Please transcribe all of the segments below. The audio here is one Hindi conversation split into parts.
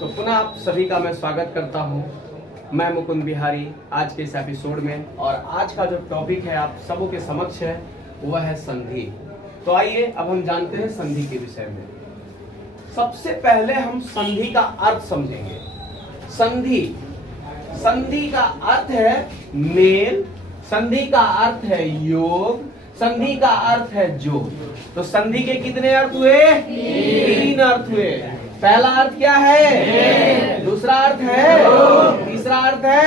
तो पुनः आप सभी का मैं स्वागत करता हूं। मैं मुकुंद बिहारी आज के इस एपिसोड में, और आज का जो टॉपिक है आप सबों के समक्ष है वह है संधि। तो आइए अब हम जानते हैं संधि के विषय में। सबसे पहले हम संधि का अर्थ समझेंगे। संधि का अर्थ है मेल, संधि का अर्थ है योग, संधि का अर्थ है जोड़। तो संधि के कितने अर्थ हुए? तीन अर्थ हुए। पहला अर्थ क्या है? दूसरा अर्थ है, तीसरा अर्थ है,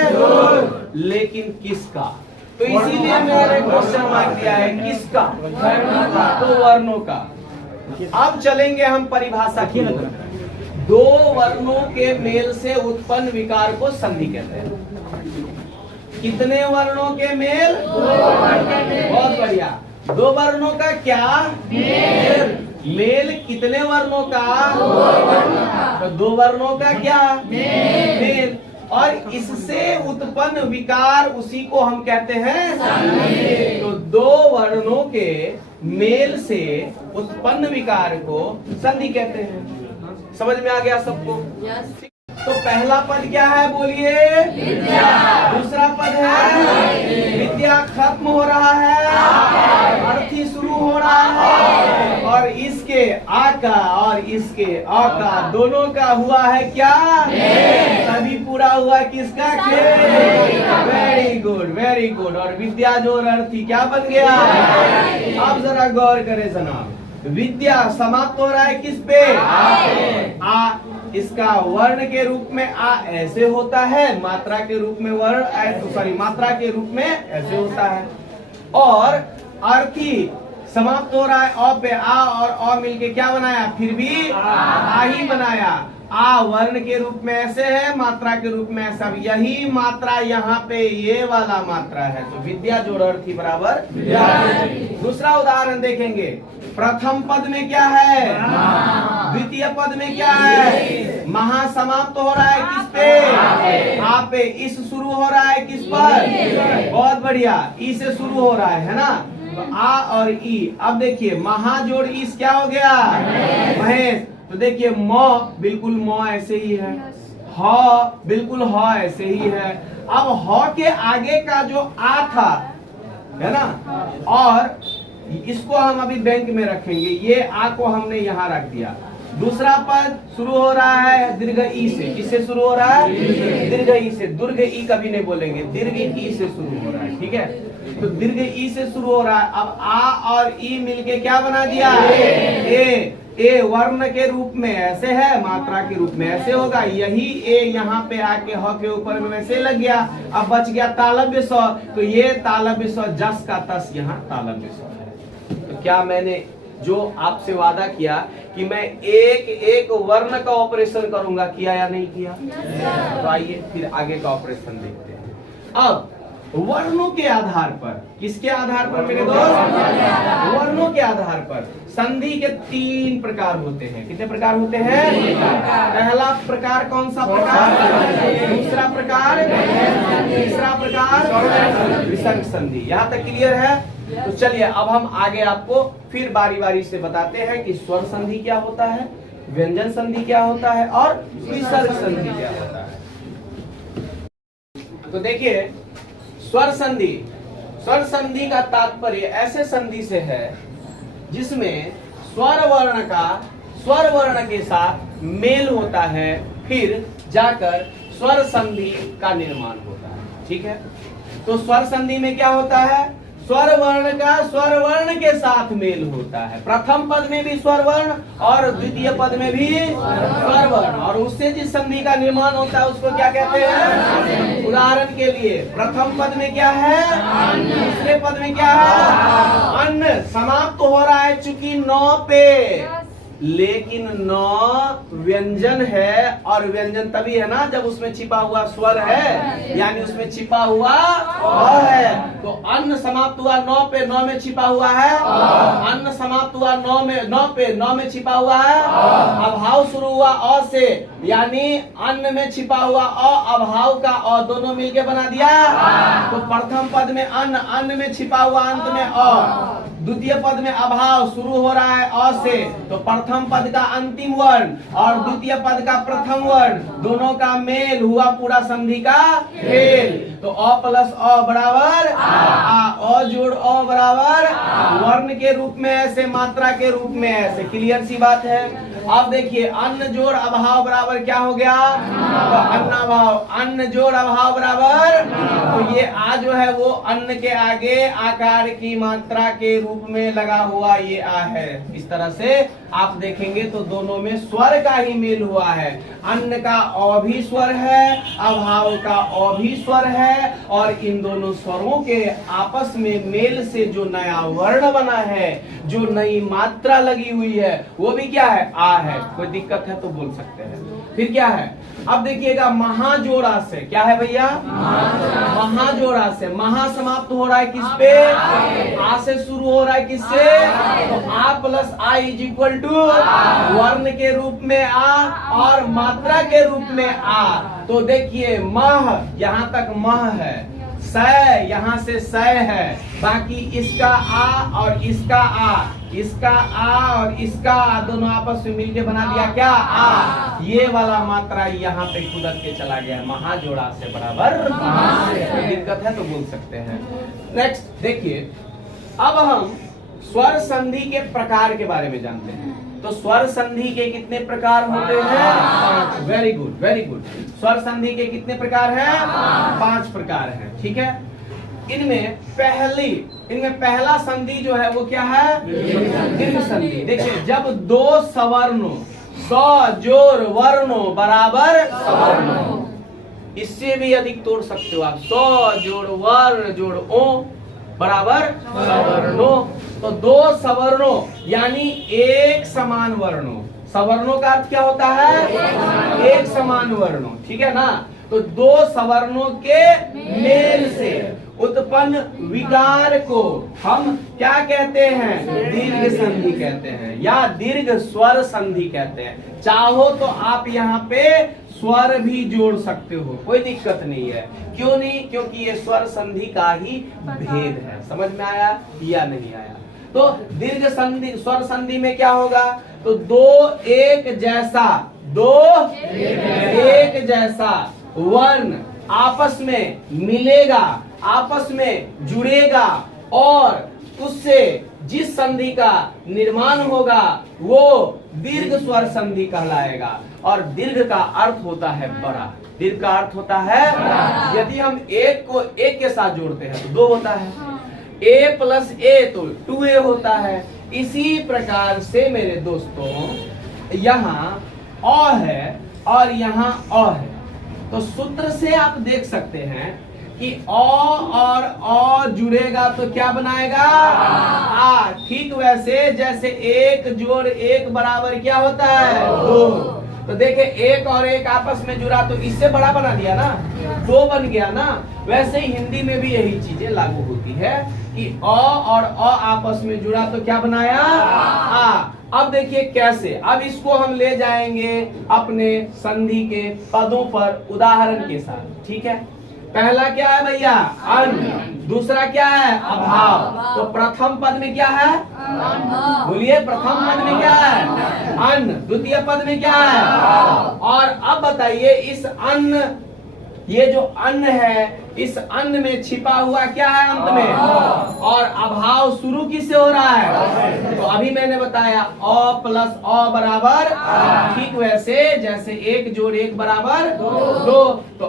लेकिन किसका? तो इसीलिए मैंने क्वेश्चन मार्क दिया है, किसका? तो वर्णों का। अब चलेंगे हम परिभाषा की ओर। दो वर्णों के मेल से उत्पन्न विकार को संधि कहते हैं। कितने वर्णों के मेल? बहुत बढ़िया। दो वर्णों का क्या? मेल कितने वर्णों का? तो दो वर्णों का क्या? मेल। और इससे उत्पन्न विकार उसी को हम कहते हैं संधि। तो दो वर्णों के मेल से उत्पन्न विकार को संधि कहते हैं। समझ में आ गया सबको? तो पहला पद क्या है बोलिए? विद्या। दूसरा पद है विद्या। खत्म हो रहा है, अर्थी शुरू हो रहा है, और इसके आ का और इसके आ का दोनों का हुआ है क्या? तभी पूरा हुआ किसका? Very good, very good. और विद्या जो अर्थी क्या बन गया? अब जरा गौर करें जनाब। विद्या समाप्त हो रहा है किस पे? आ। इसका वर्ण के रूप में आ ऐसे होता है, मात्रा के रूप में मात्रा के रूप में ऐसे होता है। और अर्थी समाप्त हो रहा है अ पे। आ और अ मिलके क्या बनाया? फिर भी आ ही बनाया। आ वर्ण के रूप में ऐसे है, मात्रा के रूप में ऐसा। यही मात्रा यहाँ पे ये वाला मात्रा है। तो विद्या जोड़ अर्थी बराबर। दूसरा उदाहरण देखेंगे। प्रथम पद में क्या है? द्वितीय पद में क्या है? महा समाप्त हो रहा है किस पे? आ पे। इस शुरू हो रहा है किस पर? बहुत बढ़िया, ई से शुरू हो रहा है ना। तो आ और ई। अब देखिए महा जोड़ इस क्या हो गया? महेश। तो देखिए म बिल्कुल म ऐसे ही है, ह बिल्कुल ह ऐसे ही है। अब ह के आगे का जो आ था है ना, और इसको हम अभी बैंक में रखेंगे। ये आ को हमने यहाँ रख दिया। दूसरा पद शुरू हो रहा है दीर्घ ई से। किससे शुरू हो रहा है? दीर्घ ई से। दुर्घ ई कभी नहीं बोलेंगे, दीर्घ ई से शुरू हो रहा है। ठीक है, तो दीर्घ ई से शुरू हो रहा है। अब आ और ई मिलके क्या बना दिया? ए वर्ण के रूप में ऐसे है, मात्रा के रूप में ऐसे होगा। यही ए यहाँ पे आके ह के ऊपर में वैसे लग गया। अब बच गया तालव्य स। तो ये तालव्य स जस का तस यहाँ तालव्य स है। तो क्या मैंने जो आपसे वादा किया कि मैं एक एक वर्ण का ऑपरेशन करूंगा, किया या नहीं किया? तो आइए फिर आगे का ऑपरेशन देखते हैं। अब वर्णों के आधार पर, किसके आधार पर मेरे दोस्त? वर्णों के आधार पर संधि के तीन प्रकार होते हैं। कितने प्रकार होते हैं? पहला प्रकार कौन सा प्रकार? दूसरा प्रकार, तीसरा प्रकार विसर्ग संधि। यहाँ तक क्लियर है? तो चलिए अब हम आगे आपको फिर बारी बारी से बताते हैं कि स्वर संधि क्या होता है, व्यंजन संधि क्या होता है, और विसर्ग संधि क्या होता है। तो देखिए स्वर संधि का तात्पर्य ऐसे संधि से है जिसमें स्वर वर्ण के साथ मेल होता है, फिर जाकर स्वर संधि का निर्माण होता है। ठीक है, तो स्वर संधि में क्या होता है? स्वर वर्ण का स्वर वर्ण के साथ मेल होता है। प्रथम पद में भी स्वर वर्ण और द्वितीय पद में भी स्वर वर्ण, और उससे जिस संधि का निर्माण होता है उसको क्या कहते हैं? उदाहरण के लिए प्रथम पद में क्या है? दूसरे पद में क्या है? अन्न। समाप्त हो रहा है चूंकि नौ पे, लेकिन नौ व्यंजन है, और व्यंजन तभी है ना जब उसमें छिपा हुआ स्वर है, यानी उसमें छिपा हुआ अ है। तो अन्न समाप्त हुआ नौ पे, नौ में छिपा हुआ है अन्न। समाप्त हुआ नौ में छिपा हुआ है। अभाव शुरू हुआ अ से, यानी अन्न में छिपा हुआ अ, अभाव का अ, दोनों मिलके बना दिया। तो प्रथम पद में अन्न, अन्न में छिपा हुआ अंत में अ। द्वितीय पद में अभाव शुरू हो रहा है अ से, तो प्रथम पद का अंतिम वर्ण और द्वितीय पद का प्रथम वर्ण दोनों का मेल हुआ पूरा संधि का खेल। तो अ प्लस अ बराबर आ, अ जोड़ अ बराबर वर्ण के रूप में ऐसे, मात्रा के रूप में ऐसे। क्लियर सी बात है। अब देखिए अन्न जोड़ अभाव बराबर क्या हो गया, तो अन्नाभाव। अन्न जोड़ अभाव बराबर, तो ये आ जो है वो अन्न के आगे आकार की मात्रा के रूप में लगा हुआ ये आ है। इस तरह से आप देखेंगे तो दोनों में स्वर का ही मेल हुआ है। अन्न का अ भी स्वर है, अभाव का अ भी स्वर है, और इन दोनों स्वरों के आपस में मेल से जो नया वर्ण बना है, जो नई मात्रा लगी हुई है, वो भी क्या है, आ है। कोई दिक्कत है तो बोल सकते हैं। फिर क्या है, अब देखिएगा महाजोड़ा से क्या है भैया, महाजोड़ा से। महा समाप्त हो रहा है किस पे, आ से शुरू हो रहा है किससे, तो आ प्लस आ इज इक्वल टू वर्ण के रूप में आ और मात्रा के रूप में आ। तो देखिए मह यहाँ तक मह है, सय यहाँ से सय है, बाकी इसका आ और इसका आ, इसका आ और इसका आ दोनों आपस में मिलके बना दिया क्या, आ। ये वाला मात्रा यहाँ पे कूदत के चला गया, महाजोड़ा से बराबर। कोई दिक्कत है तो बोल सकते हैं। नेक्स्ट देखिए, अब हम स्वर संधि के प्रकार के बारे में जानते हैं। तो स्वर संधि के कितने प्रकार होते हैं, 5। Very good very good. स्वर संधि के कितने प्रकार हैं, 5 प्रकार हैं। ठीक है, इनमें पहला संधि जो है वो क्या है, दीर्घ संधि। देखिए जब दो सवर्णों स जोड़ वर्णों बराबर सवर्णों, इससे भी अधिक तोड़ सकते हो आप, स जोड़ वर्ण जोड़ ओ बराबर सवर्णों। तो दो सवर्णों यानी एक समान वर्णों, सवर्णों का अर्थ क्या होता है, एक समान वर्णों। ठीक है ना, तो दो सवर्णों के मेल से उत्पन्न विकार को हम क्या कहते हैं, दीर्घ संधि कहते हैं या दीर्घ स्वर संधि कहते हैं। चाहो तो आप यहाँ पे स्वर भी जोड़ सकते हो, कोई दिक्कत नहीं है। क्यों नहीं, क्योंकि ये स्वर संधि का ही भेद है। समझ में आया या नहीं आया। तो दीर्घ संधि, स्वर संधि में क्या होगा, तो दो एक जैसा वर्ण आपस में मिलेगा, आपस में जुड़ेगा और उससे जिस संधि का निर्माण होगा वो दीर्घ स्वर संधि कहलाएगा। और दीर्घ का अर्थ होता है बड़ा, दीर्घ का अर्थ होता है, यदि हम एक को एक के साथ जोड़ते हैं तो 2 होता है, a प्लस ए तो 2a होता है। इसी प्रकार से मेरे दोस्तों यहाँ अ है और यहाँ अ है, तो सूत्र से आप देख सकते हैं कि अ और अ जुड़ेगा तो क्या बनाएगा, आ। ठीक वैसे जैसे 1 जोड़ 1 बराबर क्या होता है, 2। तो देखे 1 और 1 आपस में जुड़ा तो इससे बड़ा बना दिया ना, 2 बन गया ना। वैसे ही हिंदी में भी यही चीजें लागू होती है कि अ और अ आपस में जुड़ा तो क्या बनाया, आ। अब देखिए कैसे, अब इसको हम ले जाएंगे अपने संधि के पदों पर उदाहरण के साथ। ठीक है, पहला क्या है भैया, अन्न। दूसरा क्या है, अभाव। तो प्रथम पद में क्या है, बोलिए, प्रथम पद में क्या है, अन्न। द्वितीय पद में क्या है, और अब बताइए इस अन्न, ये जो अन्न है, इस अन्न में छिपा हुआ क्या है अंत में, और अभाव शुरू किससे हो रहा है, तो अभी मैंने बताया अ प्लस अ बराबर, ठीक वैसे जैसे 1 जोड़ 1 बराबर 2। तो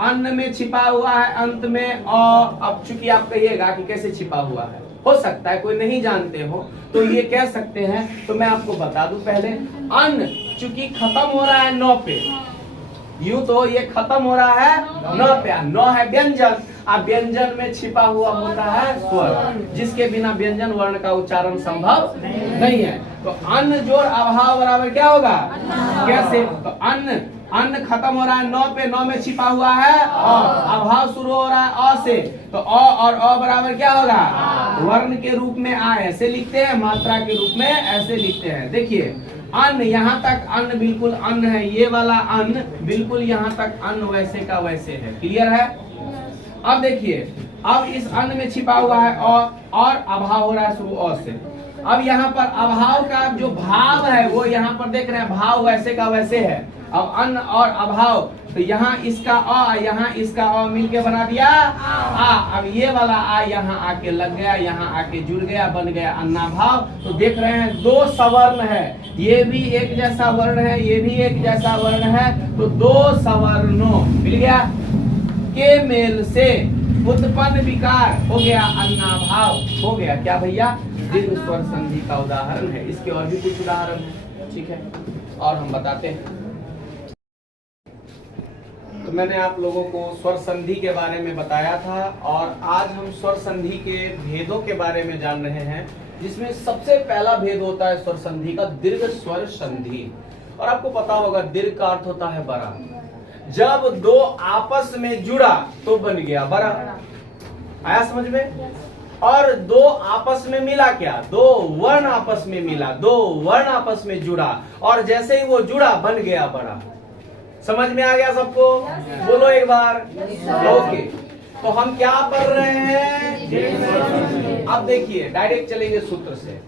अन्न में छिपा हुआ है अंत में अ। अब चूंकि आप कहिएगा कि कैसे छिपा हुआ है, हो सकता है कोई नहीं जानते हो तो ये कह सकते हैं, तो मैं आपको बता दूं पहले। अन्न चूंकि खत्म हो रहा है 9 पे, यूं तो ये खत्म हो रहा है 9 पे, 9 है व्यंजन, अब व्यंजन में छिपा हुआ होता है स्वर, जिसके बिना व्यंजन वर्ण का उच्चारण संभव नहीं है। तो अन्न जोड़ अभाव बराबर क्या होगा, कैसे, तो अन्न खत्म हो रहा है 9 पे, 9 में छिपा हुआ है अभाव शुरू हो रहा है अ से, तो अ और अ बराबर क्या होगा, वर्ण के रूप में आ ऐसे लिखते हैं, मात्रा के रूप में ऐसे लिखते हैं। देखिए अन्न, यहाँ तक अन्न बिल्कुल अन्न है, ये वाला अन्न बिल्कुल यहाँ तक अन्न वैसे का वैसे है। क्लियर है। अब देखिए, अब इस अन्न में छिपा हुआ है और अभाव हो रहा है शुरू और से। अब यहाँ पर अभाव का जो भाव है वो यहाँ पर देख रहे हैं, भाव वैसे का वैसे है। अब अन्न और अभाव, तो यहाँ इसका अ, यहाँ इसका अ मिलके बना दिया आ। अब ये वाला आ यहाँ आके लग गया, यहाँ आके जुड़ गया, बन गया अन्नाभाव। तो देख रहे हैं दो सवर्ण है, ये भी एक जैसा वर्ण है, ये भी एक जैसा वर्ण है, तो दो सवर्णों मिल गया के मेल से उत्पन्न विकार हो गया अन्नाभाव। हो गया क्या भैया? दीर्घ स्वर संधि का उदाहरण है। इसके और भी कुछ उदाहरण है, ठीक है, और हम बताते हैं। तो मैंने आप लोगों को स्वर संधि के बारे में बताया था, और आज हम स्वर संधि के भेदों के बारे में जान रहे हैं, जिसमें सबसे पहला भेद होता है स्वर संधि का दीर्घ स्वर संधि। और आपको पता होगा दीर्घ का अर्थ होता है बड़ा। जब दो आपस में जुड़ा तो बन गया बड़ा, आया समझ में? और दो आपस में मिला, क्या? दो वर्ण आपस में मिला, दो वर्ण आपस में जुड़ा, और जैसे ही वो जुड़ा बन गया बड़ा। समझ में आ गया सबको? बोलो एक बार। ओके, तो हम क्या पढ़ रहे हैं? अब देखिए डायरेक्ट चलेंगे सूत्र से।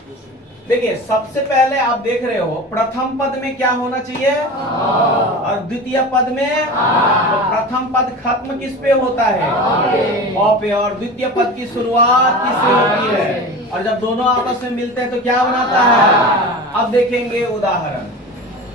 देखिए सबसे पहले आप देख रहे हो प्रथम पद में क्या होना चाहिए और द्वितीय पद में, तो प्रथम पद खत्म किस पे होता है? अ पे, और द्वितीय पद की शुरुआत किससे होती है? और जब दोनों आपस में मिलते हैं तो क्या बनाता है? अब देखेंगे उदाहरण।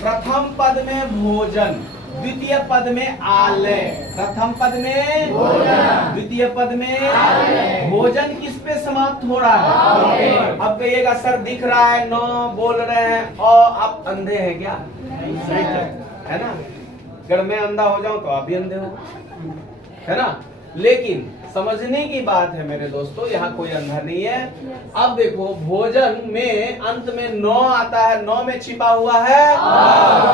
प्रथम पद में भोजन, द्वितीय पद में आलय। प्रथम पद में भोजन, द्वितीय पद में आलय। भोजन किस पे समाप्त हो रहा है? अब कहिएगा सर दिख रहा है, नो बोल रहे हैं, और आप अंधे हैं क्या? है ना? अगर मैं अंधा हो जाऊं तो आप भी अंधे हो, है ना? लेकिन समझने की बात है मेरे दोस्तों, यहाँ कोई अंधा नहीं है। अब देखो भोजन में अंत में नौ आता है, नौ में छिपा हुआ है,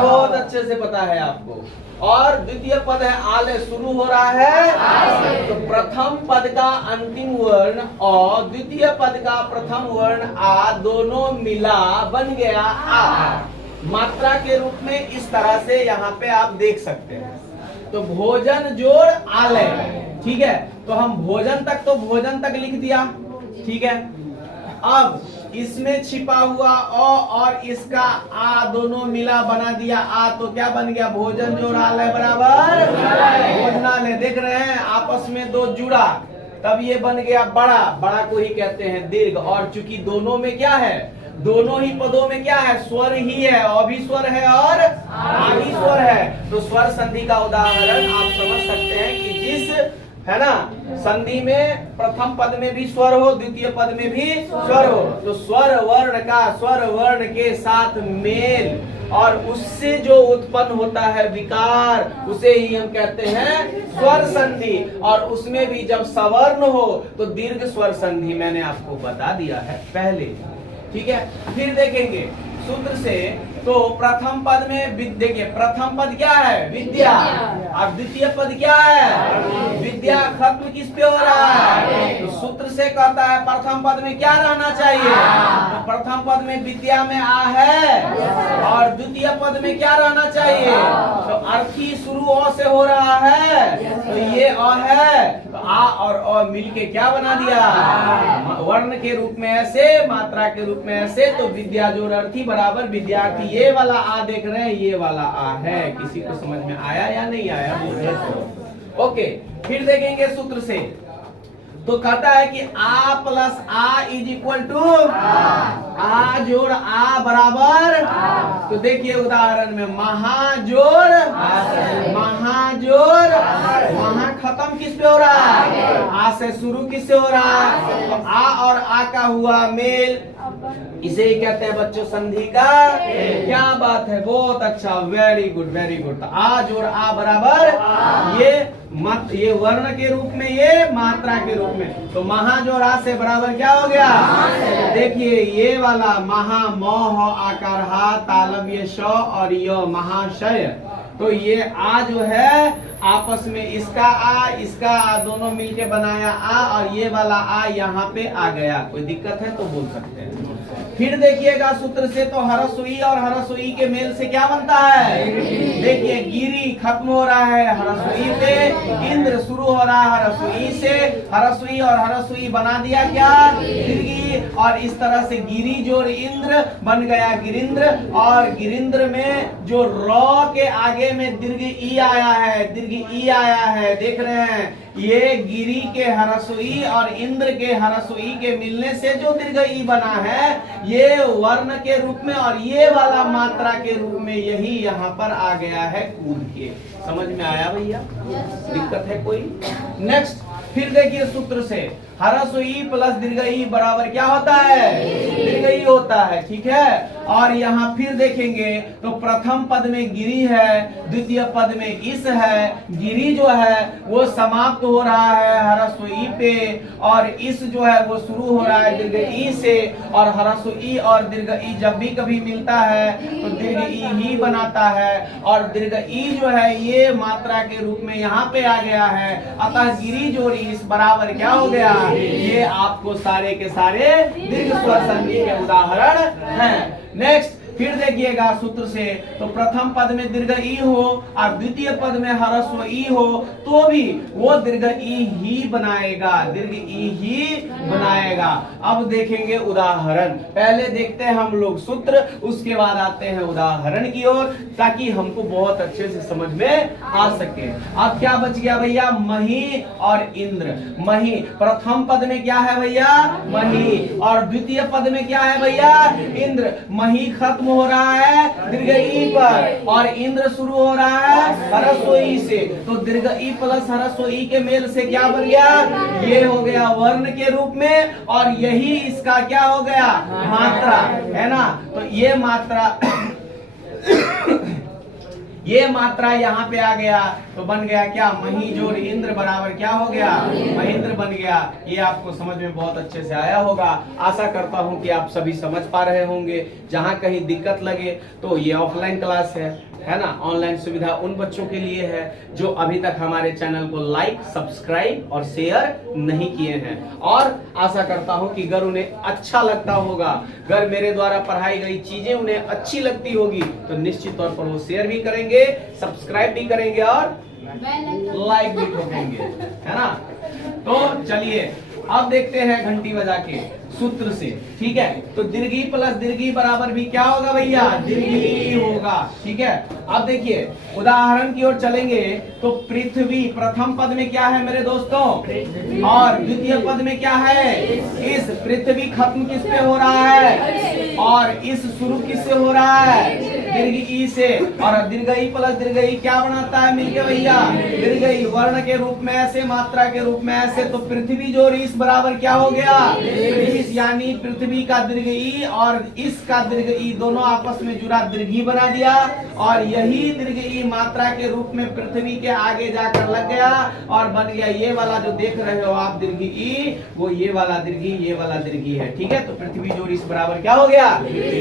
बहुत अच्छे से पता है आपको। और द्वितीय पद है आले, शुरू हो रहा है, तो प्रथम पद का अंतिम वर्ण और द्वितीय पद का प्रथम वर्ण आ दोनों मिला बन गया आ। मात्रा के रूप में इस तरह से यहाँ पे आप देख सकते हैं। तो भोजन जोड़ आलय, ठीक है, तो हम भोजन तक तो भोजन तक लिख दिया, ठीक है। अब इसमें छिपा हुआ अ और इसका आ दोनों मिला बना दिया आ, तो क्या बन गया? भोजन जोड़ आलय बराबर भोजनालय। देख रहे हैं आपस में दो जुड़ा, तब ये बन गया बड़ा। बड़ा को ही कहते हैं दीर्घ। और चूंकि दोनों में क्या है? दोनों ही पदों में क्या है? स्वर ही है, अ भी स्वर है और आ भी स्वर है। तो स्वर संधि का उदाहरण आप समझ सकते हैं कि जिस, है ना, संधि में प्रथम पद में भी स्वर हो, द्वितीय पद में भी स्वर हो, तो स्वर वर्ण का स्वर वर्ण के साथ मेल और उससे जो उत्पन्न होता है विकार, उसे ही हम कहते हैं स्वर संधि। और उसमें भी जब सवर्ण हो तो दीर्घ स्वर संधि, मैंने आपको बता दिया है पहले, ठीक है। फिर देखेंगे सूत्र से, तो प्रथम पद में देखिए प्रथम पद क्या है? विद्या। और द्वितीय पद क्या है? विद्या। खत्म किस पे हो रहा है? तो सूत्र से कहता है प्रथम पद में क्या रहना चाहिए? तो प्रथम पद में विद्या में आ है, और द्वितीय पद में क्या रहना चाहिए? तो अर्थी शुरू अ से हो रहा है, तो ये अ है, तो आ और अ मिलके क्या बना दिया? वर्ण के रूप में ऐसे, मात्रा के रूप में ऐसे, तो विद्या जोड़ अर्थी बराबर विद्यार्थी। ये वाला आ देख रहे हैं, ये वाला आ है। किसी को समझ में आया या नहीं आया? ओके, फिर देखेंगे सूत्र से, तो कहता है कि आ प्लस आ इज इक्वल टू आ जोड़ आ बराबर, तो देखिए उदाहरण में महाजोड़ महाजोड़, महा खत्म किस पे हो रहा है? आ से शुरू किससे हो रहा है? तो आ और आ का हुआ मेल, इसे ही कहते हैं बच्चों संधि का। क्या बात है, बहुत अच्छा, वेरी गुड वेरी गुड। तो आ जोड़ आ बराबर ये वर्ण के रूप में, ये मात्रा के रूप में, तो महा जोड़ आ से बराबर क्या हो गया? देखिए ये वाला महा मोह आकार हा तालब ये श और य महाशय, तो ये आ जो है आपस में इसका आ दोनों मिलके बनाया आ, और ये वाला आ यहाँ पे आ गया। कोई दिक्कत है तो बोल सकते हैं। फिर देखिएगा सूत्र से, तो हरसुई और हरसुई के मेल से क्या बनता है? देखिए गिरी खत्म हो रहा है हरसुई पे, इंद्र शुरू हो रहा है हरसुई से, हरसुई और हरसुई बना दिया क्या? दीर्घी। और इस तरह से गिरी जोड़ इंद्र बन गया गिरिंद्र, और गिरिंद्र में जो रॉ के आगे में दीर्घ ई आया है, दीर्घ ई आया है, देख रहे हैं, ये गिरी के हरसुई और इंद्र के हरसुई के मिलने से जो दीर्घ ई बना है, ये वर्ण के रूप में और ये वाला मात्रा के रूप में यही यहाँ पर आ गया है कूद के। समझ में आया भैया? दिक्कत है कोई? नेक्स्ट फिर देखिए सूत्र से, हरसुई प्लस दीर्घ ई बराबर क्या होता है? दीर्घ ई होता है, ठीक है। और यहाँ फिर देखेंगे तो प्रथम पद में गिरी है, द्वितीय पद में इस है, गिरी जो है वो समाप्त हो रहा है हरसुई पे, और इस जो है वो शुरू हो रहा है दीर्घ ई से, और हरसुई और दीर्घ ई जब भी कभी मिलता है तो दीर्घ ई ही बनाता है, और दीर्घ ई जो है ये मात्रा के रूप में यहाँ पे आ गया है, अतः गिरी जोड़ी इस बराबर क्या हो गया? ये आपको सारे के सारे दीर्घ स्वर संधि के उदाहरण हैं। नेक्स्ट फिर देखिएगा सूत्र से, तो प्रथम पद में दीर्घ ई हो और द्वितीय पद में ह्रस्व ई हो तो भी वो दीर्घ ई ही बनाएगा, दीर्घ ई ही बनाएगा। अब देखेंगे उदाहरण, पहले देखते हैं हम लोग सूत्र, उसके बाद आते हैं उदाहरण की ओर, ताकि हमको बहुत अच्छे से समझ में आ सके। अब क्या बच गया भैया? मही और इंद्र। मही प्रथम पद में क्या है भैया? मही, और द्वितीय पद में क्या है भैया? इंद्र। मही खत्म हो रहा है दीर्घ ई पर, और इंद्र शुरू हो रहा है ह्रस्व ई से, तो दीर्घ ई प्लस ह्रस्व ई के मेल से क्या बन गया? ये हो गया वर्ण के रूप में, और यही इसका क्या हो गया? मात्रा, है ना। तो ये मात्रा ये मात्रा यहाँ पे आ गया, तो बन गया क्या? मही जोड़ इंद्र बराबर क्या हो गया? महेंद्र बन गया। ये आपको समझ में बहुत अच्छे से आया होगा। आशा करता हूँ कि आप सभी समझ पा रहे होंगे। जहाँ कहीं दिक्कत लगे तो ये ऑफलाइन क्लास है ना, ऑनलाइन सुविधा उन बच्चों के लिए है जो अभी तक हमारे चैनल को लाइक, सब्सक्राइब और शेयर नहीं किए हैं। और आशा करता हूं कि अगर उन्हें अच्छा लगता होगा, अगर मेरे द्वारा पढ़ाई गई चीजें उन्हें अच्छी लगती होगी, तो निश्चित तौर पर वो शेयर भी करेंगे, सब्सक्राइब भी करेंगे और लाइक भी ठोकेंगे, है ना। तो चलिए अब देखते हैं घंटी बजा के सूत्र से, ठीक है। तो दीर्घी प्लस दीर्घी बराबर भी क्या होगा भैया? दीर्घी होगा, ठीक है। अब देखिए उदाहरण की ओर चलेंगे, तो पृथ्वी प्रथम पद में क्या है मेरे दोस्तों? और द्वितीय पद में क्या है? इस। पृथ्वी खत्म किस पे हो रहा है? और इस शुरू किससे हो रहा है? दीर्घ ई से। और दीर्घ ई प्लस दीर्घ ई क्या बनाता है मिलके भैया? दीर्घ ई। वर्ण के रूप में ऐसे, मात्रा के रूप में ऐसे, तो पृथ्वी जोड़ इस बराबर क्या हो गया? यानी पृथ्वी का दीर्घ ई और इसका दीर्घ ई दोनों आपस में जुड़ा दीर्घी बना दिया, और यही दीर्घ ई मात्रा के रूप में पृथ्वी के आगे जाकर लग गया और बन गया ये वाला जो देख रहे हो आप दीर्घ ई, वो ये वाला दीर्घी, ये वाला दीर्घी है, ठीक है। तो पृथ्वी जोड़ इस बराबर क्या हो गया?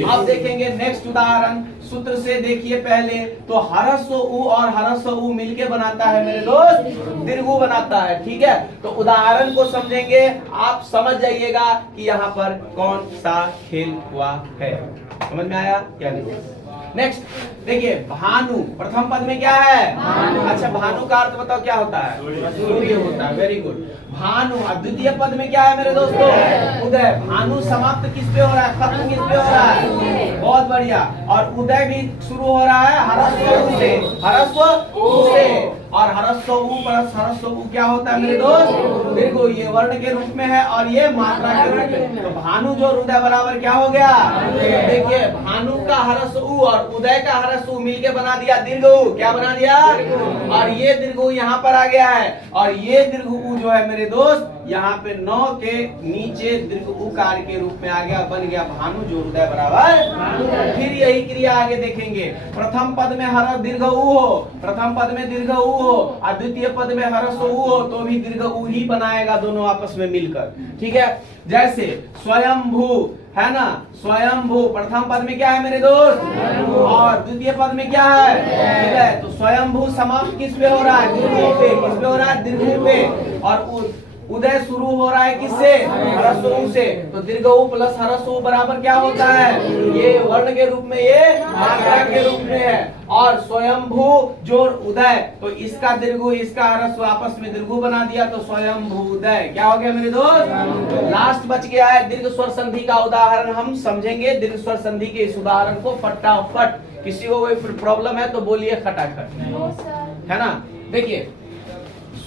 अब देखेंगे नेक्स्ट उदाहरण सूत्र से। देखिए पहले तो ह्रस्व उ और ह्रस्व उ मिलके बनाता है मेरे दोस्त दीर्घु बनाता है, ठीक है। तो उदाहरण को समझेंगे, आप समझ जाइएगा कि यहाँ पर कौन सा खेल हुआ है। समझ में आया क्या? नहीं। नेक्स्ट देखिए, भानु प्रथम पद में क्या है? अच्छा, भानु का अर्थ बताओ क्या होता है? सूर्य होता है, वेरी गुड। भानु। और द्वितीय पद में क्या है मेरे दोस्तों? उदय। भानु समाप्त किस पे हो रहा है? खत्म किस पे हो रहा है? बहुत बढ़िया। और उदय भी शुरू हो रहा है ह्रस्व उ से, ह्रस्व उ से, और ह्रस्व उ प्लस ह्रस्व उ क्या होता है मेरे दोस्त? देखो ये वर्ण के रूप में है और ये मात्रा के रूप में, तो भानु जो उदय बराबर क्या हो गया? देखिए भानु का ह्रस्व उ और उदय का ह्रस्व उ मिलके बना दिया दीर्घ उ। क्या बना दिया? और ये दीर्घ उ यहाँ पर आ गया है, और ये दीर्घ उ जो है मेरे दोस्त यहाँ पे 9 के नीचे दीर्घ उकार के रूप में आ गया, बन गया भानु जो उदय बराबर। फिर यही क्रिया आगे देखेंगे, प्रथम पद में हर दीर्घ उ हो, प्रथम पद में दीर्घ उ हो और द्वितीय पद में ह्रस्व उ हो, तो भी दीर्घ उ ही बनाएगा दोनों आपस में मिलकर, ठीक है। जैसे स्वयंभू है ना, स्वयंभू प्रथम पद में क्या है मेरे दोस्त? और द्वितीय पद में क्या है? तो स्वयंभू समाप्त किस पे हो रहा है? दीर्घ पे। किस पे हो रहा है? दीर्घ पे। और उदय शुरू हो रहा है किससे? ह्रस्व उ से। तो दीर्घ उ प्लस ह्रस्व उ बराबर क्या होता है? ये वर्ण के रूप में, ये मात्रा के रूप में है। और स्वयंभू जोड़ उदय, तो इसका दीर्घ इसका ह्रस्व आपस में दीर्घ बना दिया तो स्वयंभू उदय क्या हो गया मेरे दोस्त? लास्ट बच गया है दीर्घ स्वर संधि का उदाहरण हम समझेंगे। दीर्घ स्वर संधि के इस उदाहरण को फटाफट, किसी को कोई प्रॉब्लम है तो बोलिए खटाखट, है ना। देखिए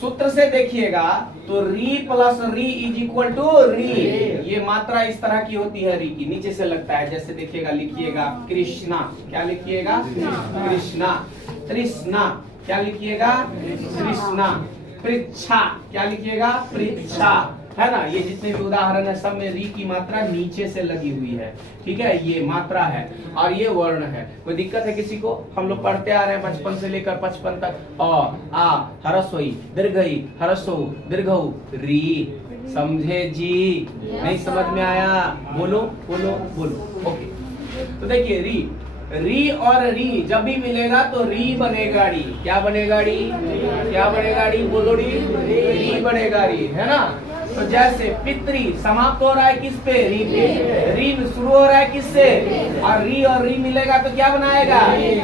सूत्र से देखिएगा तो री प्लस री इज इक्वल टू री। ये मात्रा इस तरह की होती है री की, नीचे से लगता है। जैसे देखिएगा, लिखिएगा कृष्णा, क्या लिखिएगा? कृष्णा। तृष्णा, क्या लिखिएगा? कृष्णा। पृच्छा, क्या लिखिएगा? पृच्छा, है ना। ये जितने भी उदाहरण है सब में री की मात्रा नीचे से लगी हुई है, ठीक है। ये मात्रा है और ये वर्ण है। कोई दिक्कत है किसी को? हम लोग पढ़ते आ रहे हैं बचपन से लेकर 55 तक। अ आ ह्रस्व ई दीर्घ ई ह्रस्व उ दीर्घ उ री। समझे जी? नहीं समझ में आया? बोलो बोलो बोलो। ओके, तो देखिए री और री जब भी मिलेगा तो री बनेगा री। क्या बनेगा री? क्या बनेगा री? बोलो री बनेगा री, है ना। तो जैसे पितरी समाप्त हो रहा है किस पे? री पे। री शुरू हो रहा है किससे? और री मिलेगा तो क्या बनाएगा?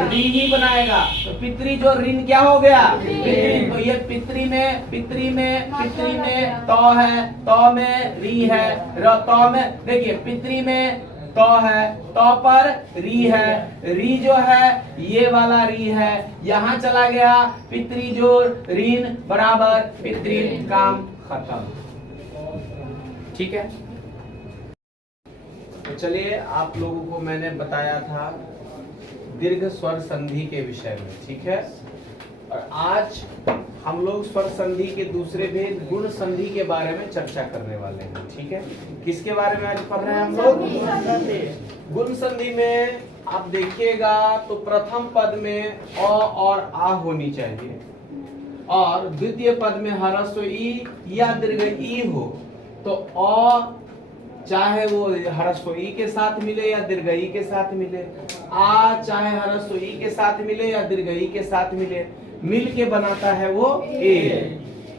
री ही बनाएगा। तो पितरी जो ऋण क्या हो गया? पितरी। तो ये पितरी में तो है, तो में री है, तो में देखिए पितरी में तो है, तो पर री है। री जो है ये वाला री है, यहाँ चला गया पितरी जोड़ ऋण बराबर पितरी, काम खत्म। ठीक है। तो चलिए, आप लोगों को मैंने बताया था दीर्घ स्वर संधि के विषय में, ठीक है। और आज हम लोग स्वर संधि के दूसरे भेद गुण संधि के बारे में चर्चा करने वाले हैं, ठीक है। किसके बारे में आज पढ़ रहे हैं हम लोग? गुण संधि में आप देखिएगा तो प्रथम पद में अ और आ होनी चाहिए और द्वितीय पद में ह्रस्व ई या दीर्घ ई हो। तो अ चाहे वो ह्रस्व ई के साथ मिले या दीर्घ ई के साथ मिले, आ चाहे ह्रस्व ई के साथ मिले या दीर्घ ई के साथ मिले, मिल के बनाता है वो ए।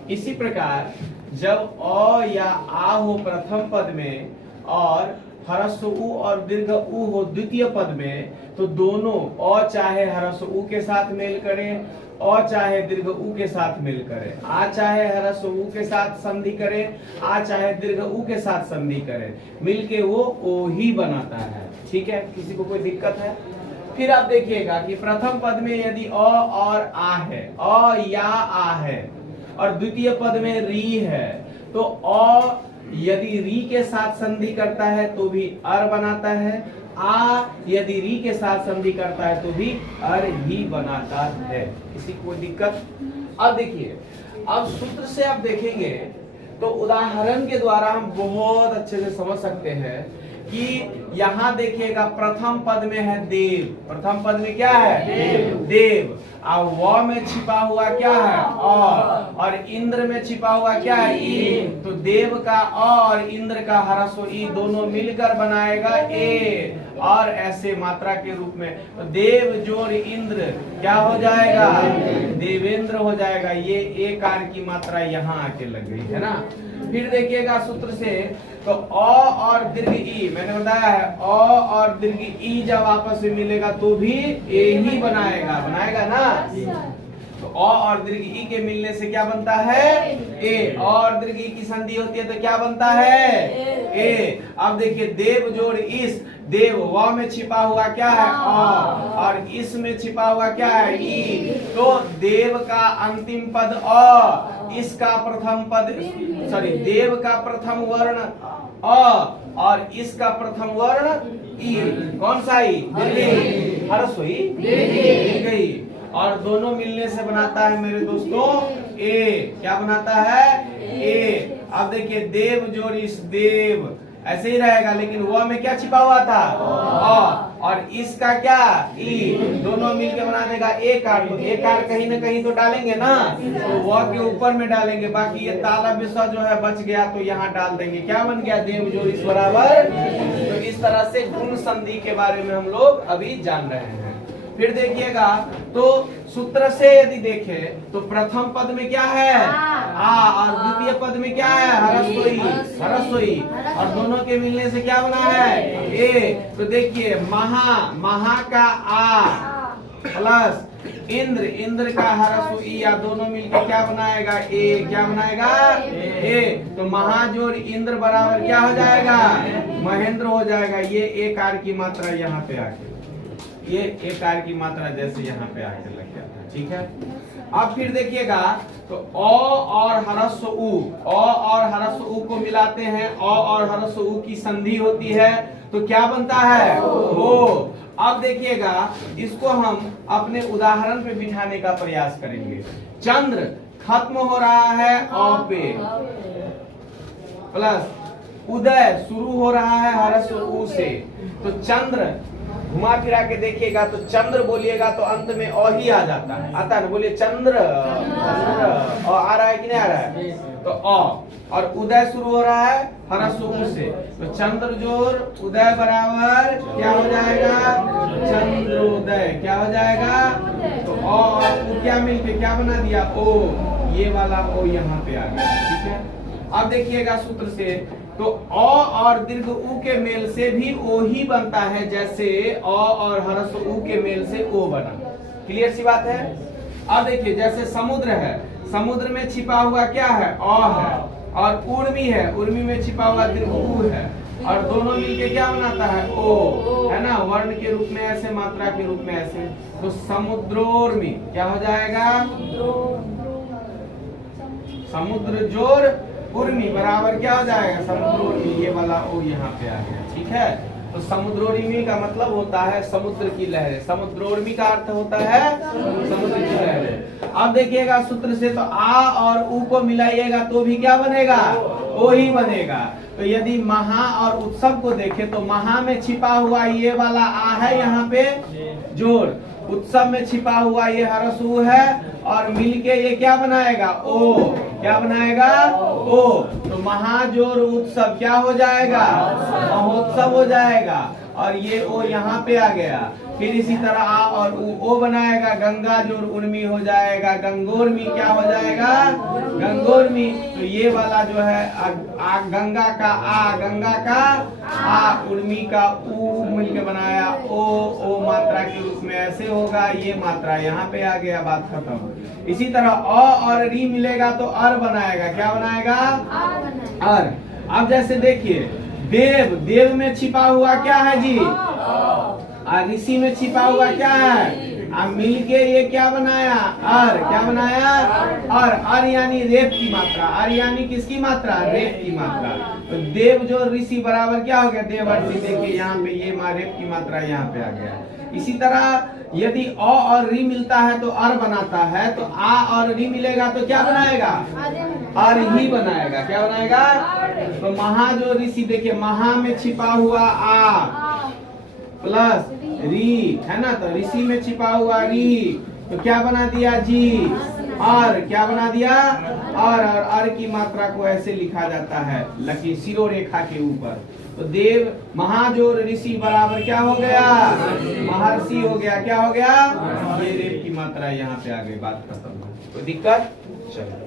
इसी प्रकार जब अ या आ हो प्रथम पद में और ह्रस्व उ और दीर्घ उ हो द्वितीय पद में, तो दोनों अ चाहे ह्रस्व उ के साथ मेल करे, अ चाहे दीर्घ उ के साथ मेल करे, आ चाहे ह्रस्व उ के साथ संधि करे, आ चाहे दीर्घ उ के साथ संधि करे, मिलके वो ओ ही बनाता है, ठीक है। किसी को कोई दिक्कत है? फिर आप देखिएगा कि प्रथम पद में यदि अ और आ है, अ या आ है, और द्वितीय पद में री है, तो अ यदि री के साथ संधि करता है तो भी अर बनाता है, आ यदि री के साथ संधि करता है तो भी अर ही बनाता है। किसी को दिक्कत? अब देखिए, अब सूत्र से आप देखेंगे तो उदाहरण के द्वारा हम बहुत अच्छे से समझ सकते हैं कि यहाँ देखिएगा प्रथम पद में है देव। प्रथम पद में क्या है? देव। और व में छिपा हुआ क्या है? अ। और इंद्र में छिपा हुआ क्या है? ई। तो देव का अ और इंद्र का ह्रस्व ई दोनों मिलकर बनाएगा ए। और ऐसे मात्रा के रूप में तो देव जोड़ इंद्र क्या हो जाएगा? देवेंद्र हो जाएगा। ये ए कार की मात्रा यहाँ आके लग गई है ना। फिर देखिएगा सूत्र से तो अ और दीर्घ ई, मैंने बताया है अ और दीर्घ ई जब आपस में मिलेगा तो भी ए ही बनाएगा ना। तो अ और दीर्घ ई के मिलने से क्या बनता है? ए। और दीर्घ ई की संधि होती है तो क्या बनता है? ए। अब देखिए देव जोड़ इस, देव व में छिपा हुआ क्या है? अ। और इस में छिपा हुआ क्या है? ई। तो देव का अंतिम पद अ, इसका प्रथम पद देव का प्रथम वर्ण अ और इसका प्रथम वर्ण ई। कौन सा ई? दीर्घ। ह्रस्व ई दीर्घ। और दोनों मिलने से बनाता है मेरे दोस्तों ए। क्या बनाता है? ए। अब देखिए देव जोड़ इस, देव ऐसे ही रहेगा, लेकिन वह में क्या छिपा हुआ था? अ। और इसका क्या? ई। दोनों मिलके बना देगा ए कार। तो ए कार कहीं ना कहीं तो डालेंगे ना, तो वह के ऊपर में डालेंगे, बाकी ये ताला विषय जो है बच गया तो यहाँ डाल देंगे। क्या बन गया? देव जोड़ इस बराबर। तो इस तरह से गुण संधि के बारे में हम लोग अभी जान रहे हैं। फिर देखिएगा तो सूत्र से यदि देखें तो प्रथम पद में क्या है? आ, और द्वितीय पद में क्या है? हरसोई, हरसोई, और दोनों के मिलने से क्या बना है? ए। तो देखिए महा, महा का आ प्लस इंद्र, इंद्र का हरसोई या दोनों मिलके क्या बनाएगा? ए। क्या बनाएगा? ए। तो महाजोड़ इंद्र बराबर क्या हो जाएगा? महेंद्र हो जाएगा। ये एक आर की मात्रा यहाँ पे आके, ये एक आर की मात्रा जैसे यहाँ पे आके लग जाता है। ठीक है, अब फिर देखिएगा तो अ और हरस्व उ, अ और हरस्व उ को मिलाते हैं, अ और हरस्व उ की संधि होती है तो क्या बनता है? ओ। अब देखिएगा इसको हम अपने उदाहरण पे बिठाने का प्रयास करेंगे। चंद्र खत्म हो रहा है अ पे, प्लस उदय शुरू हो रहा है हरस्व उ से, तो चंद्र घुमा फिरा के देखिएगा तो चंद्र बोलिएगा तो अंत में अ ही आ जाता है, आता है। बोलिए चंद्र, चंद्र आ रहा है कि नहीं आ रहा है? तो अ, और उदय शुरू हो रहा है हरस्व उ से, तो चंद्र जोर उदय बराबर क्या हो जाएगा? चंद्रोदय। क्या हो जाएगा? तो अ और उ क्या मिलके क्या बना दिया? ओ। ये वाला ओ यहाँ पे आ गया। ठीक है, अब देखिएगा सूत्र से तो अ और दीर्घ उ के मेल से भी ओ ही बनता है, जैसे अ और हरस्व उ के मेल से ओ बना। क्लियर सी बात है? अब देखिए जैसे समुद्र है, समुद्र में छिपा हुआ क्या है? अ है, और उर्मी है, उर्मी में छिपा हुआ दीर्घ उ है, और दोनों मिलके क्या बनाता है? ओ, है ना? वर्ण के रूप में ऐसे, मात्रा के रूप में ऐसे, तो समुद्रोर्मी क्या हो जाएगा? समुद्र जोर उर्मी बराबर क्या हो जाएगा? समुद्रोर्मी। ये वाला ओ यहाँ पे आ गया। ठीक है, तो समुद्रोर्मी का मतलब होता है समुद्र की लहरें, समुद्रोर्मी का अर्थ होता है समुद्र की लहरें। अब देखिएगा सूत्र से तो आ और उ को मिलाइएगा तो भी क्या बनेगा? ओ ही बनेगा। तो यदि महा और उत्सव को देखें तो महा में छिपा हुआ ये वाला आ है यहाँ पे जोड़, उत्सव में छिपा हुआ ये हरस्व उ है, और मिलके ये क्या बनाएगा? ओ। क्या बनाएगा? ओ। तो महाजोर उत्सव क्या हो जाएगा? महोत्सव हो जाएगा, और ये ओ यहाँ पे आ गया। फिर इसी तरह आ और ओ बनाएगा, गंगा जोर उर्मी हो जाएगा, गंगोर्मी क्या हो जाएगा? गंगोर्मी। तो ये वाला जो है गंगा का आ, गंगा का आ, उर्मी का उ मिलके बनाया ओ मात्रा के रूप में ऐसे होगा। ये मात्रा यहाँ पे आ गया, बात खत्म। इसी तरह अ और री मिलेगा तो अर बनाएगा। क्या बनाएगा? अर। अब जैसे देखिए देव, देव में छिपा हुआ क्या है जी? ऋषि में छिपा हुआ क्या है? मिलके ये क्या बनाया? अर। क्या बनाया? अर यानी रेप की मात्रा, अर यानी किसकी मात्रा? रेप की मात्रा। तो देव जो ऋषि बराबर क्या हो गया? देवर्षि। देखिए यहाँ पे ये रेप की मात्रा यहाँ पे आ गया। इसी तरह यदि अ और री मिलता है तो अर बनाता है, तो आ और री मिलेगा तो क्या बनाएगा? अर ही बनाएगा। क्या बनाएगा? तो महा जो ऋषि, देखिए महा में छिपा हुआ आ प्लस री, है ना? तो ऋषि में छिपा हुआ री, तो क्या बना दिया जी? और क्या बना दिया? और अर की मात्रा को ऐसे लिखा जाता है लकी सिरो रेखा के ऊपर। तो देव महाजोर ऋषि बराबर क्या हो गया? महर्षि हो गया। क्या हो गया? ये रेप की मात्रा यहाँ पे आ गई, बात खत्म। कोई दिक्कत? चलो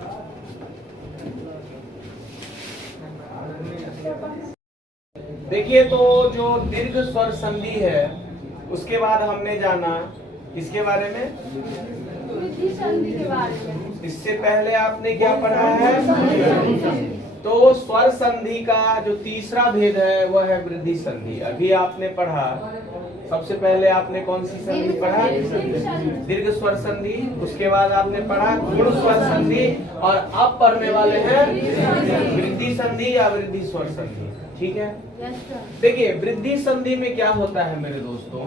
देखिए, तो जो दीर्घ स्वर संधि है उसके बाद हमने जाना किसके बारे में? वृद्धि संधि के बारे में। इससे पहले आपने क्या पढ़ा है? तो स्वर संधि का जो तीसरा भेद है वह है वृद्धि संधि। अभी आपने पढ़ा, सबसे पहले आपने कौन सी संधि पढ़ा? दीर्घ स्वर संधि। उसके बाद आपने पढ़ा गुण स्वर संधि, और अब पढ़ने वाले हैं वृद्धि संधि या वृद्धि स्वर संधि। ठीक है, देखिए वृद्धि संधि में क्या होता है मेरे दोस्तों,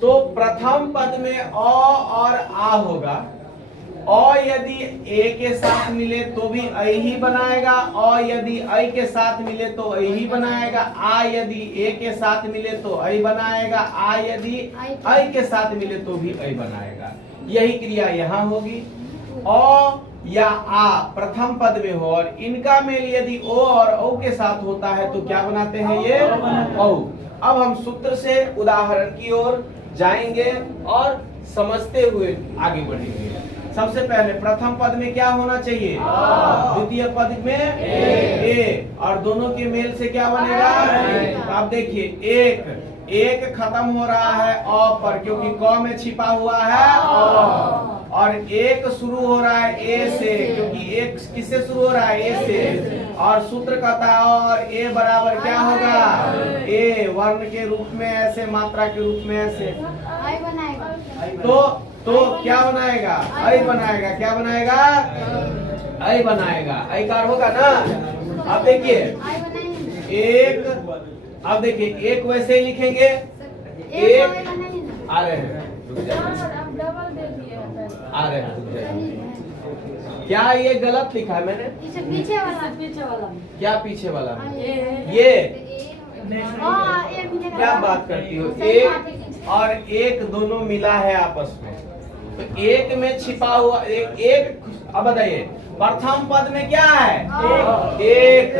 तो प्रथम पद में अ और आ होगा। अ यदि ए के साथ मिले तो भी ऐ ही बनाएगा, अ यदि ऐ के साथ मिले तो ऐ ही बनाएगा, आ यदि ए के साथ मिले तो ऐ बनाएगा, आ यदि ऐ के साथ मिले तो भी ऐ बनाएगा। यही क्रिया यहाँ होगी। अ या आ प्रथम पद में हो और इनका मेल यदि ओ और औ के साथ होता है तो क्या बनाते हैं? ये औ। अब हम सूत्र से उदाहरण की ओर जाएंगे और समझते हुए आगे बढ़ेंगे। सबसे पहले प्रथम पद में क्या होना चाहिए? द्वितीय पद में ए, और दोनों के मेल से क्या बनेगा? तो आप देखिए एक खत्म हो रहा है अ पर, क्योंकि क में छिपा हुआ है अ, और एक शुरू हो रहा है ए से, क्योंकि एक किससे शुरू हो रहा है? ए से। और सूत्र कहता है और ए बराबर क्या होगा? ए वर्ण के रूप में ऐसे, मात्रा के रूप में ऐसे। आई बनाएगा। तो क्या बनाएगा? आई बनाएगा। क्या बनाएगा? आई बनाएगा। आई कार होगा ना। अब देखिए आई बनाएंगे। एक, अब देखिए एक वैसे ही लिखेंगे, एक आ रहे हैं, रुक जाइए, अब डबल दे दिए हैं। आ रहे हैं, रुक जाइए। क्या ये गलत लिखा है मैंने? इसे पीछे वाला क्या पीछे वाला? ये ये क्या बात करती हो? एक और एक दोनों मिला है आपस में, तो एक में छिपा हुआ एक अब बताइए प्रथम पद में क्या है? एक।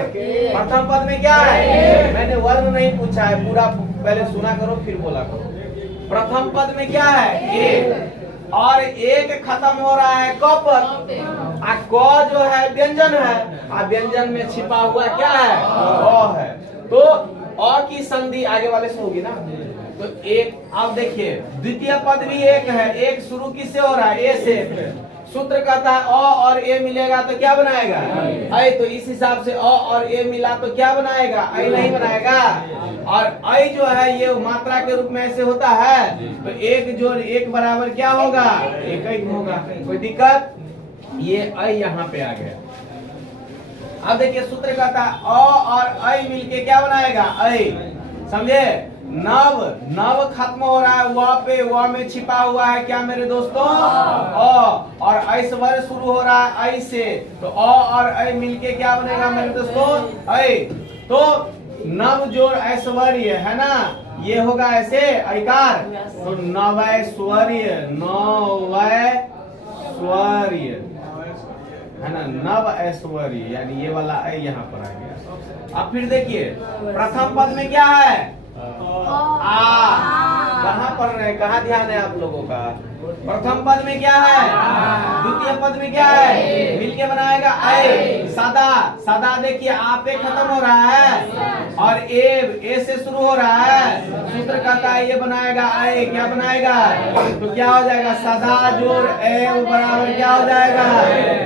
प्रथम पद में क्या है? मैंने वर्ण नहीं पूछा है, पूरा पहले सुना करो फिर बोला करो। प्रथम पद में क्या है? एक, और एक खत्म हो रहा है क पर, आ क जो है व्यंजन है, आ व्यंजन में छिपा हुआ क्या है? अ है। तो अ की संधि आगे वाले से होगी ना। तो एक, अब देखिए द्वितीय पद भी एक है, एक शुरू किससे हो रहा है? ए से। सूत्र कहता है अ और ए मिलेगा तो क्या बनाएगा? ऐ। तो इस हिसाब से अ और ए मिला तो क्या बनाएगा? ऐ नहीं बनाएगा। और ऐ जो है ये मात्रा के रूप में ऐसे होता है, तो एक जोड़ एक बराबर क्या होगा? एक होगा। कोई दिक्कत? ये ऐ यहाँ पे आ गया। अब देखिए सूत्र कहता है अ और ऐ मिलके क्या बनाएगा? ऐ। समझे? नव, नव खत्म हो रहा है व पे, व में छिपा हुआ है क्या मेरे दोस्तों? अ, और ऐश्वर्य शुरू हो रहा है ऐ से, तो अ और ऐ मिलके क्या बनेगा मेरे दोस्तों? ऐ। तो नव जोड़ ऐश्वर्य है ना, ये होगा ऐसे ऐकार। तो नवैश्वर्य, नवैश्वर्य है ना, नव ऐश्वर्य, यानी ये वाला ऐ यहाँ पर आ गया। अब फिर देखिए प्रथम पद में क्या है? कहाँ पढ़ रहे हैं? कहाँ ध्यान है आप लोगों का? प्रथम पद में क्या है? द्वितीय पद में क्या है? मिलके बनाएगा ऐ। सादा, सादा देखिए आप पे खत्म हो रहा है और ए से शुरू हो रहा है, सूत्र कहता है ये बनाएगा ऐ। क्या बनाएगा? तो क्या हो जाएगा? सादा जोड़ ए बराबर क्या हो जाएगा?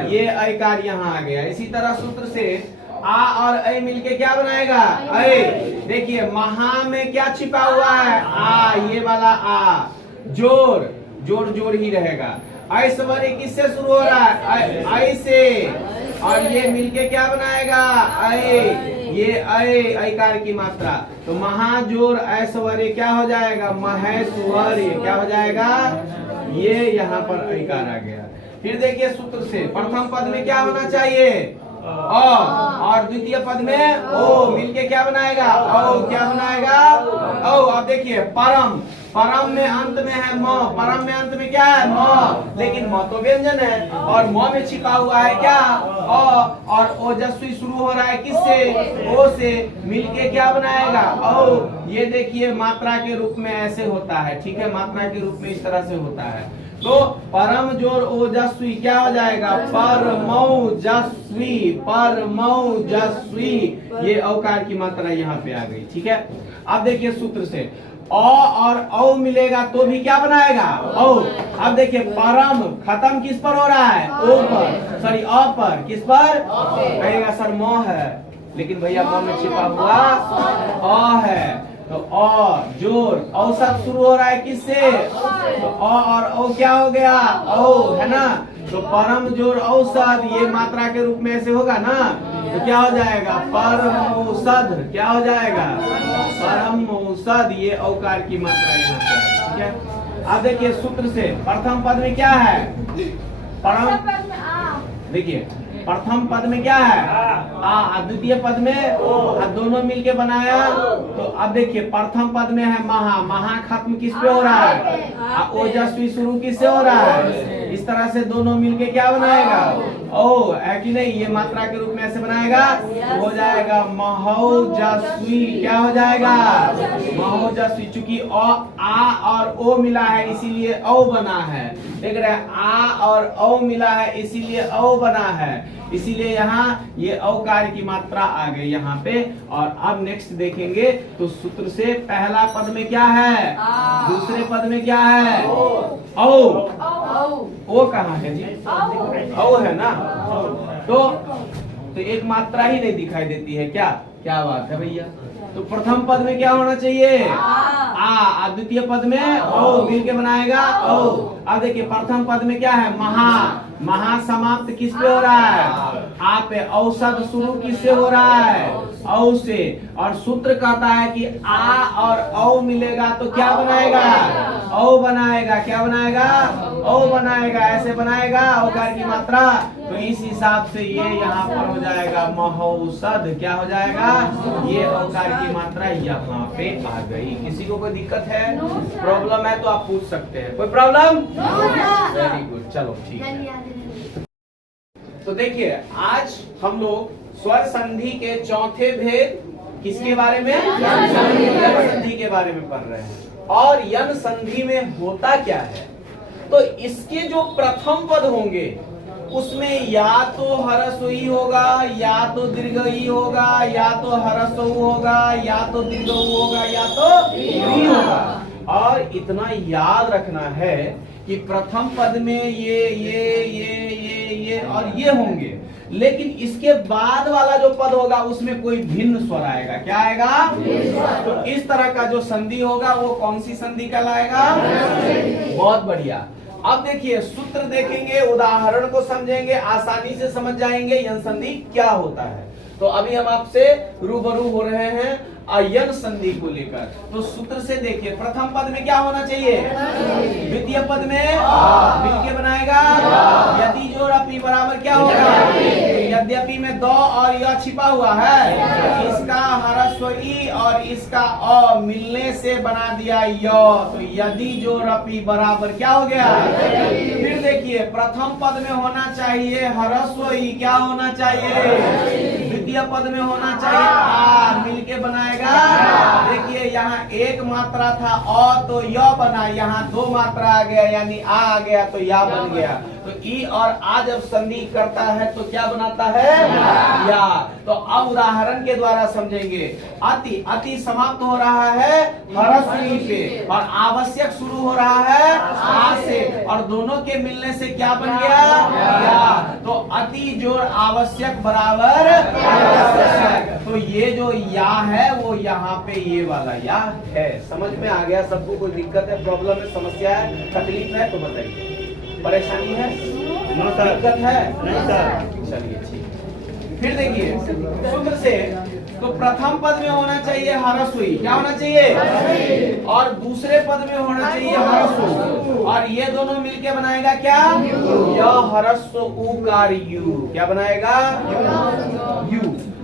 ये ऐकार यहाँ आ गया। इसी तरह सूत्र से आ और ऐ मिलके क्या बनाएगा? ऐ। देखिए महा में क्या छिपा हुआ है? आ, ये वाला आ। जोड़ जोड़ जोड़ ही रहेगा। ऐश्वर्य किससे शुरू हो रहा है? ऐ से, और ये मिलके क्या बनाएगा? ऐ। ये ऐ ऐकार की मात्रा, तो महा जोड़ ऐश्वर्य क्या हो जाएगा? महेश्वर्य। क्या हो जाएगा? ये यहाँ पर ऐकार आ गया। फिर देखिए सूत्र से प्रथम पद में क्या होना चाहिए? अ, और द्वितीय पद में ओ, मिलके क्या बनाएगा? ओ। क्या बनाएगा? ओ। अब देखिए परम, परम में अंत में है म, परम में अंत में क्या है? म, लेकिन म तो व्यंजन है और म में छिपा हुआ है क्या? अ, और ओजस्वी शुरू हो रहा है किससे? ओ से। मिलके क्या बनाएगा? ओ। ये देखिए मात्रा के रूप में ऐसे होता है, ठीक है, मात्रा के रूप में इस तरह से होता है। तो परम जोड़ ओजस्वी क्या हो जाएगा? परमौजस्वी, परमौजस्वी। ये औकार की मात्रा यहाँ पे आ गई, ठीक है। अब देखिए सूत्र से अ और औ मिलेगा तो भी क्या बनाएगा? औ। अब देखिए परम खत्म किस पर हो रहा है? ओ पर, सॉरी अ पर। किस पर? कहेगा सर म है, लेकिन भैया म में छिपा हुआ अ है, तो अ जोड़ औसत शुरू हो रहा है किससे? तो अ और औ क्या हो गया? औ है ना। तो परम जोड़ औसत, ये मात्रा के रूप में ऐसे होगा ना, तो क्या हो जाएगा? परमौसध। क्या हो जाएगा? परमौसध। ये औकार की मात्रा यहाँ पे, ठीक है। अब देखिए सूत्र से प्रथम पद में क्या है? परम, देखिए प्रथम पद में क्या है? आ। द्वितीय पद में ओ, दोनों मिलके बनाया। तो अब देखिए प्रथम पद में है महा, महा खत्म किस पे हो रहा है? ओजस्वी शुरू किससे हो रहा है? इस तरह से दोनों मिलके क्या बनाएगा? ओ है कि नहीं? ये मात्रा के रूप में ऐसे बनाएगा, हो जाएगा महौजस्वी। क्या हो जाएगा? महौजस्वी। चूंकि आ और ओ मिला है इसीलिए औ बना है। देख रहे हैं, आ और औ मिला है इसीलिए औ बना है। इसीलिए यहाँ ये औकार की मात्रा आ गई यहाँ पे। और अब नेक्स्ट देखेंगे तो सूत्र से पहला पद में क्या है, दूसरे पद में क्या है? औ। ओ कहाँ है जी? औ है ना? तो एक मात्रा ही नहीं दिखाई देती है क्या? क्या बात है भैया? तो प्रथम पद में क्या होना चाहिए? आ। द्वितीय पद में ओ मिल के बनाएगा ओ। अब देखिए प्रथम पद में क्या है? महा। महा समाप्त किस पे हो रहा है? आ पे। औसत शुरू किससे हो रहा है? औ से। और सूत्र कहता है कि आ और औ मिलेगा तो क्या बनाएगा? औ बनाएगा। क्या बनाएगा? औ बनाएगा। ऐसे बनाएगा औकार की मात्रा। तो इस हिसाब से ये यहाँ पर हो जाएगा महौसद। क्या हो जाएगा? ये औकार की मात्रा यहाँ पे आ गई। किसी को कोई दिक्कत है, प्रॉब्लम है तो आप पूछ सकते हैं। कोई प्रॉब्लम? वेरी गुड, चलो ठीक है। तो देखिए आज हम लोग स्वर संधि के चौथे भेद किसके बारे में? यन संधि के बारे में पढ़ रहे हैं। और यन संधि में होता क्या है? तो इसके जो प्रथम पद होंगे उसमें या तो हरस्वई होगा, या तो दीर्घई होगा, या तो हरस्व होगा, या तो दीर्घ होगा, या तो री होगा। और इतना याद रखना है कि प्रथम पद में ये और ये होंगे, लेकिन इसके बाद वाला जो पद होगा उसमें कोई भिन्न स्वर आएगा। क्या आएगा? तो इस तरह का जो संधि होगा वो कौन सी संधि कहलाएगा? बहुत बढ़िया। अब देखिए सूत्र देखेंगे, उदाहरण को समझेंगे, आसानी से समझ जाएंगे यन संधि क्या होता है। तो अभी हम आपसे रूबरू हो रहे हैं यन संधि को लेकर। तो सूत्र से देखिए प्रथम पद में क्या होना चाहिए? द्वितीय पद में मिलके बनाएगा यदि जोड़ अपी बराबर क्या होगा? यद्यपि में दो और यह छिपा हुआ है, इसका हरस्व ई और इसका अ मिलने से बना दिया य। तो यदि जोड़ अपी बराबर क्या हो गया? फिर देखिए प्रथम पद में होना चाहिए हरस्व ई। क्या होना चाहिए? द्वितीय पद में होना चाहिए आ। मिलके बनाएगा। देखिए यहाँ एक मात्रा था अ तो य बना, यहाँ दो मात्रा आ गया यानी आ गया तो या बन गया। तो ई और आ जब संधि करता है तो क्या बनाता है? या। तो अब उदाहरण के द्वारा समझेंगे। अति। अति समाप्त हो रहा है हरस्व ई पे और आवश्यक शुरू हो रहा है आ से, और दोनों के मिलने से क्या बन गया? या। तो अति जोड़ आवश्यक बराबर आवश्यक। तो ये जो या है वो यहाँ पे ये वाला या है। समझ में आ गया सबको? कोई दिक्कत है, प्रॉब्लम है, समस्या है, तकलीफ है तो बताइए। परेशानी है? दिक्कत है? नहीं सर। चलिए ठीक। फिर देखिए सूत्र से तो प्रथम पद में होना चाहिए हरस्वी। क्या होना चाहिए? और दूसरे पद में होना चाहिए हरस्व, और ये दोनों मिलके बनाएगा क्या? यह हरस्व उकार यू। क्या बनाएगा? यू।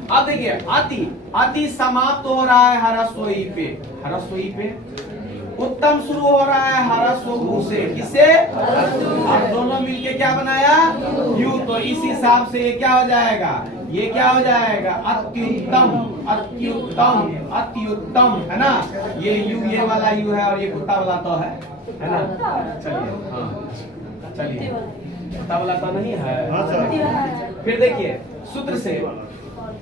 अब देखिए अति। अति समाप्त हो रहा है हरस्व ई पे। हरस्व ई पे उत्तम शुरू हो रहा है हरस्व उ से। किसे? और दोनों मिलके क्या बनाया? यू। तो इस हिसाब से ये क्या हो जाएगा? ये क्या हो जाएगा? अत्युत्तम। अत्युत्तम। अत्युत्तम है ना? ये यू, ये वाला यू है और ये कुत्ता वाला तो है ना? चलिए हाँ चलिए, कुत्ता वाला तो नहीं है। फिर देखिए सूत्र से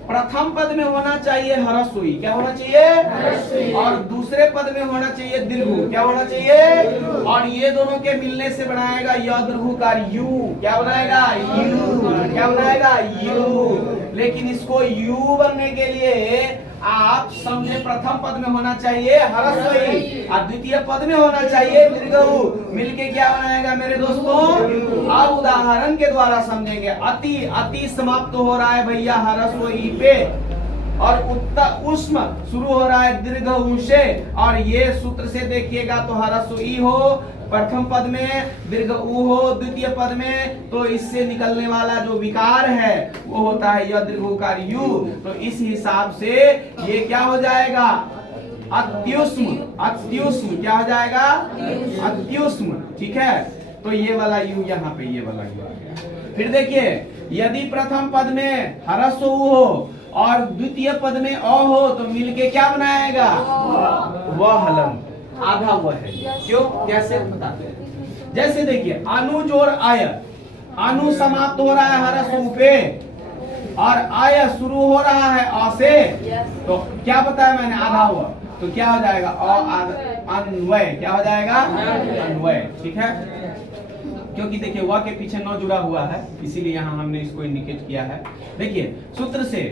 प्रथम पद में होना चाहिए हरस्व ई। क्या होना चाहिए? और दूसरे पद में होना चाहिए दीर्घ। क्या होना चाहिए? और ये दोनों के मिलने से बनाएगा य दीर्घकार यू। क्या बनाएगा? यू। क्या बनाएगा? यू। लेकिन इसको यू बनने के लिए आप समझे प्रथम पद में होना चाहिए हरस्व ई और द्वितीय पद में होना चाहिए दीर्घ उ। मिलके क्या बनाएगा मेरे दोस्तों? अब उदाहरण के द्वारा समझेंगे। अति। अति समाप्त हो रहा है भैया हरस्व ई पे और उष्म शुरू हो रहा है दीर्घ उ से, और ये सूत्र से देखिएगा तो हरस्व ई हो प्रथम पद में, दीर्घ उ हो द्वितीय पद में, तो इससे निकलने वाला जो विकार है वो होता है यह दीर्घकार यू। तो इस हिसाब से ये क्या हो जाएगा? अत्युष्म। अत्युष्म। क्या हो जाएगा? अत्युष्म। ठीक है। तो ये वाला यू यहाँ पे ये वाला यू आ गया। फिर देखिए यदि प्रथम पद में ह्रस्व उ हो और द्वितीय पद में अ हो तो मिलके क्या बनाएगा? वह हलन आधा वह है। क्यों? कैसे बताते हैं। जैसे देखिए अनु जोड़ आय, अनु समाप्त हो रहा है ह्रस्व उ पे और आय शुरू हो रहा है अ से, तो क्या बताया मैंने? आधा हुआ, तो क्या हो जाएगा? अन्वय। क्या हो जाएगा? अन्वय। ठीक है, क्योंकि देखिए वह के पीछे न जुड़ा हुआ है इसीलिए यहाँ हमने इसको इंडिकेट किया है। देखिए सूत्र से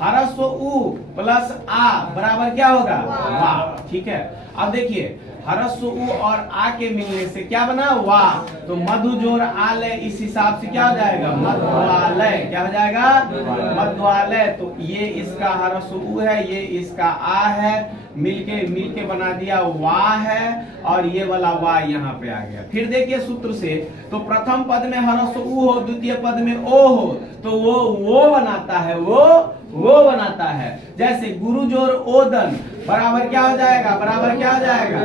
ह्रस्व उ प्लस आ बराबर क्या होगा? वा। ठीक है, अब देखिए ह्रस्व उ और आ के मिलने से क्या बना? वा। तो मधु जोड़ आलय इस हिसाब से क्या हो जाएगा? मध्वालय। क्या हो जाएगा? मध्वालय। तो ये इसका ह्रस्व उ है, ये इसका आ है, मिलके बना दिया वा है और ये वाला वा यहाँ पे आ गया। फिर देखिए सूत्र से तो प्रथम पद में ह्रस्व उ हो, द्वितीय पद में ओ हो तो वो बनाता है, वो बनाता है। जैसे गुरु जोड़ ओदन बराबर क्या हो जाएगा? बराबर क्या हो जाएगा?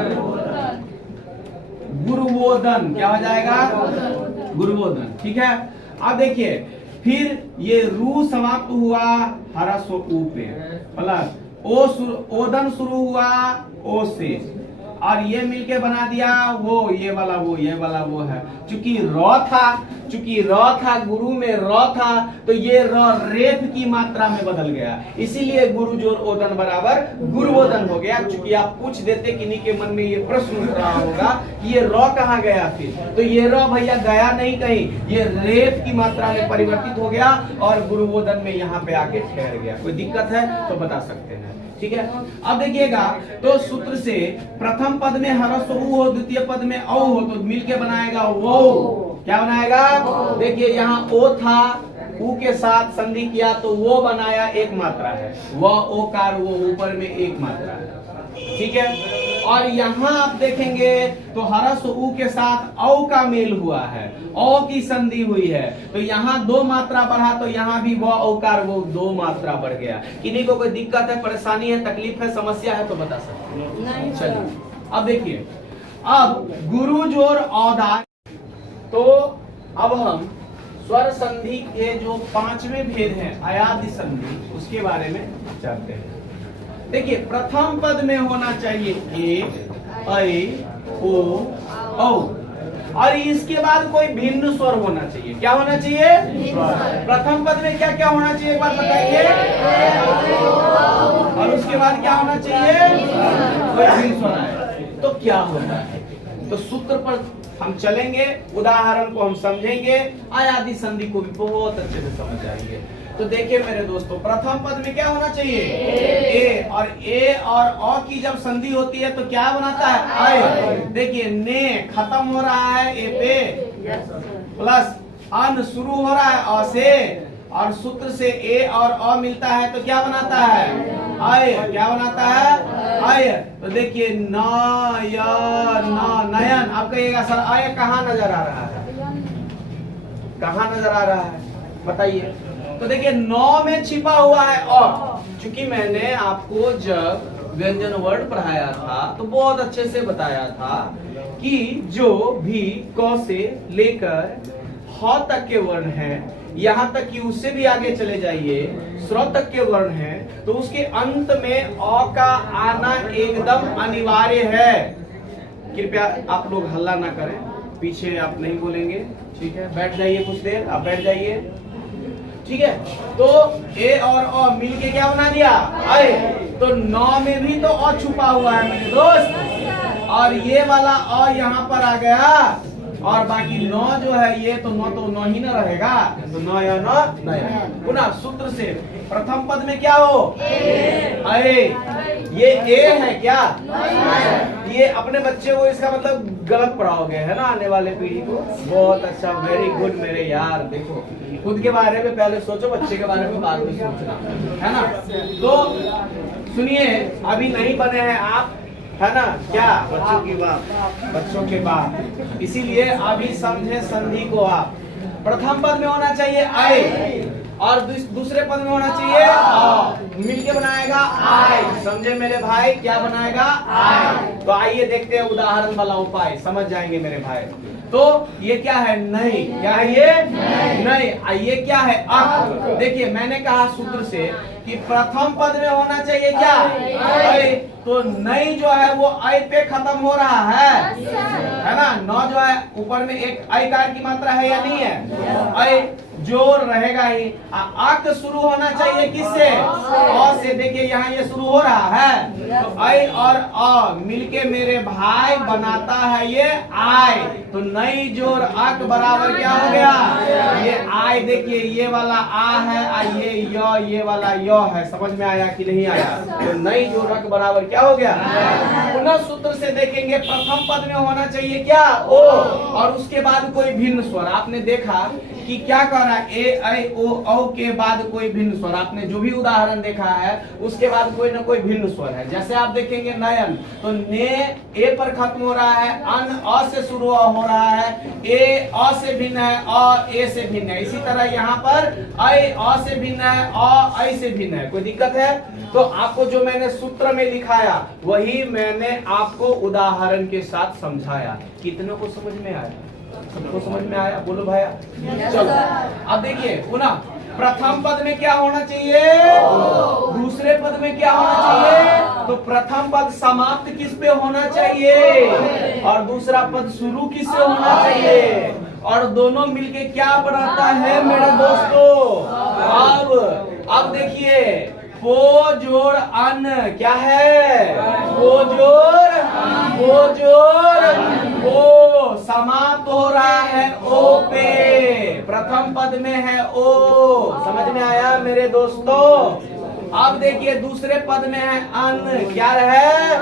गुरुवोदन। क्या हो जाएगा? गुरुवोदन। ठीक है, अब देखिए फिर ये रू समाप्त हुआ ह्रस्व उ पे प्लस ओदन शुरू हुआ ओ से और ये मिलके बना दिया वो, ये वाला वो है। चूंकि र था गुरु में र था तो ये रेफ की मात्रा में बदल गया, इसीलिए गुरु जोड़ ओदन बराबर गुरुवोदन हो गया। चूंकि आप पूछ देते किन्हीं के मन में ये प्रश्न उठ रहा होगा कि ये र कहाँ गया, फिर तो ये र भैया गया नहीं कहीं, ये रेफ की मात्रा में परिवर्तित हो गया और गुरुवोदन में यहाँ पे आके ठहर गया। कोई दिक्कत है तो बता सकते हैं। ठीक है, अब देखिएगा तो सूत्र से प्रथम पद में ह्रस्व उ हो, द्वितीय पद में औ हो तो मिलके बनाएगा वो। क्या बनाएगा? देखिए यहाँ ओ था, उ के साथ संधि किया तो वो बनाया एक मात्रा है, वह ओकार वो ऊपर में एक मात्रा है। ठीक है, और यहाँ आप देखेंगे तो ह्रस्व उ के साथ औ का मेल हुआ है, औ की संधि हुई है तो यहाँ दो मात्रा बढ़ा तो यहाँ भी वह औकार वो दो मात्रा बढ़ गया। किन्हीं को कोई दिक्कत है, परेशानी है, तकलीफ है, समस्या है तो बता सकते हैं। चलिए अब देखिए, अब गुरु जोड़ औदार, तो अब हम स्वर संधि के जो पांचवें भेद हैं अयादि संधि उसके बारे में जानते हैं। देखिए प्रथम पद में होना चाहिए ए, ऐ, ओ, औ और इसके बाद कोई भिन्न स्वर होना चाहिए। क्या होना चाहिए? प्रथम पद में क्या क्या होना चाहिए एक बार बताइए। और उसके बाद क्या होना चाहिए? कोई भिन्न स्वर आए तो क्या होना है? तो सूत्र पर हम चलेंगे, उदाहरण को हम समझेंगे, अयादि संधि को भी बहुत अच्छे से समझ जाएंगे। तो देखिए मेरे दोस्तों, प्रथम पद में क्या होना चाहिए? ए और अ की जब संधि होती है तो क्या बनाता है? आय। देखिए ने खत्म हो रहा है ए पे प्लस अन शुरू हो रहा है अ से और सूत्र से ए और अ मिलता है तो क्या बनाता है? आय। क्या बनाता है? आय। तो देखिए नयन, आप कहिएगा सर आय कहाँ नजर आ रहा है? कहाँ नजर आ रहा है बताइए। तो देखिए नौ में छिपा हुआ है अ। चूंकि मैंने आपको जब व्यंजन वर्ड पढ़ाया था तो बहुत अच्छे से बताया था कि जो भी क से लेकर ह तक के वर्ण हैं, यहाँ तक कि उससे भी आगे चले जाइए स्वर तक के वर्ण हैं, तो उसके अंत में अ का आना एकदम अनिवार्य है। कृपया आप लोग हल्ला ना करें, पीछे आप नहीं बोलेंगे। ठीक है, बैठ जाइए कुछ देर, आप बैठ जाइए। ठीक है, तो ए और अ मिलके क्या बना दिया? आए। तो नौ में भी तो अ छुपा हुआ है मेरे दोस्त, और ये वाला अ यहाँ पर आ गया और बाकी नौ जो है ये तो नौ ही ना रहेगा, तो नौ या नौ नया। पुनः सूत्र से प्रथम पद में क्या हो? ए। ये ए है क्या? ये अपने बच्चे को इसका मतलब गलत पढ़ाओगे है ना, आने वाले पीढ़ी को। बहुत अच्छा, वेरी गुड मेरे यार। देखो खुद के बारे में पहले सोचो, बच्चे के बारे में बाद में सोचना, है ना। तो सुनिए, अभी नहीं बने हैं आप, है ना, क्या बच्चों के बाद, इसीलिए अभी समझे संधि को। आप प्रथम पद में होना चाहिए आए और दूसरे पद में होना चाहिए आ, मिलके बनाएगा आई। समझे मेरे भाई, क्या बनाएगा आई। तो आइए देखते हैं उदाहरण वाला उपाय, समझ जाएंगे मेरे भाई। तो ये क्या है, नहीं, क्या है ये नहीं, ये क्या है अक। देखिए मैंने कहा सूत्र से कि प्रथम पद में होना चाहिए क्या ऐ, तो नहीं जो है वो ऐ पे खत्म हो रहा है ना। नौ जो है ऊपर में एक ऐकार की मात्रा है या नहीं है, ऐ जोर रहेगा ही। अक शुरू होना चाहिए किससे, अ से। देखिए यहाँ ये शुरू हो रहा है, तो ऐ और अ मिलके मेरे भाई बनाता है ये आय। तो नई जोर अक बराबर क्या हो गया, ये आय। देखिए ये वाला आ है और ये वाला य है। समझ में आया कि नहीं आया। तो नई जोर अक बराबर क्या हो गया। पुनः सूत्र से देखेंगे प्रथम पद में होना चाहिए क्या ओ, और उसके बाद कोई भिन्न स्वर। आपने देखा कि क्या कर रहा है, ए ऐ ओ औ के बाद कोई भिन्न स्वर। आपने जो भी उदाहरण देखा है उसके बाद कोई ना कोई भिन्न स्वर है। जैसे आप देखेंगे नयन, तो ने ए पर खत्म हो रहा है, अन अ से शुरू हो रहा है, ए अ से भिन्न है, अ ए से भिन्न है। इसी तरह यहाँ पर ऐ अ से भिन्न है, अ ऐ से भिन्न है। कोई दिक्कत है? तो आपको जो मैंने सूत्र में लिखाया वही मैंने आपको उदाहरण के साथ समझाया। कितनों को समझ में आया? सबको समझ में आया? बोलो भैया। चलो अब देखिए पुनः प्रथम पद में क्या होना चाहिए, दूसरे पद में क्या होना चाहिए। तो प्रथम पद समाप्त किस पे होना चाहिए और दूसरा पद शुरू किस से होना चाहिए, और दोनों मिलके क्या बनाता है मेरे दोस्तों। अब देखिए पो जोड़ अन क्या है, पो जोड़ ओ समाप्त हो रहा है ओ पे, प्रथम पद में है ओ। समझ में आया मेरे दोस्तों। अब देखिए दूसरे पद में है अन, क्या है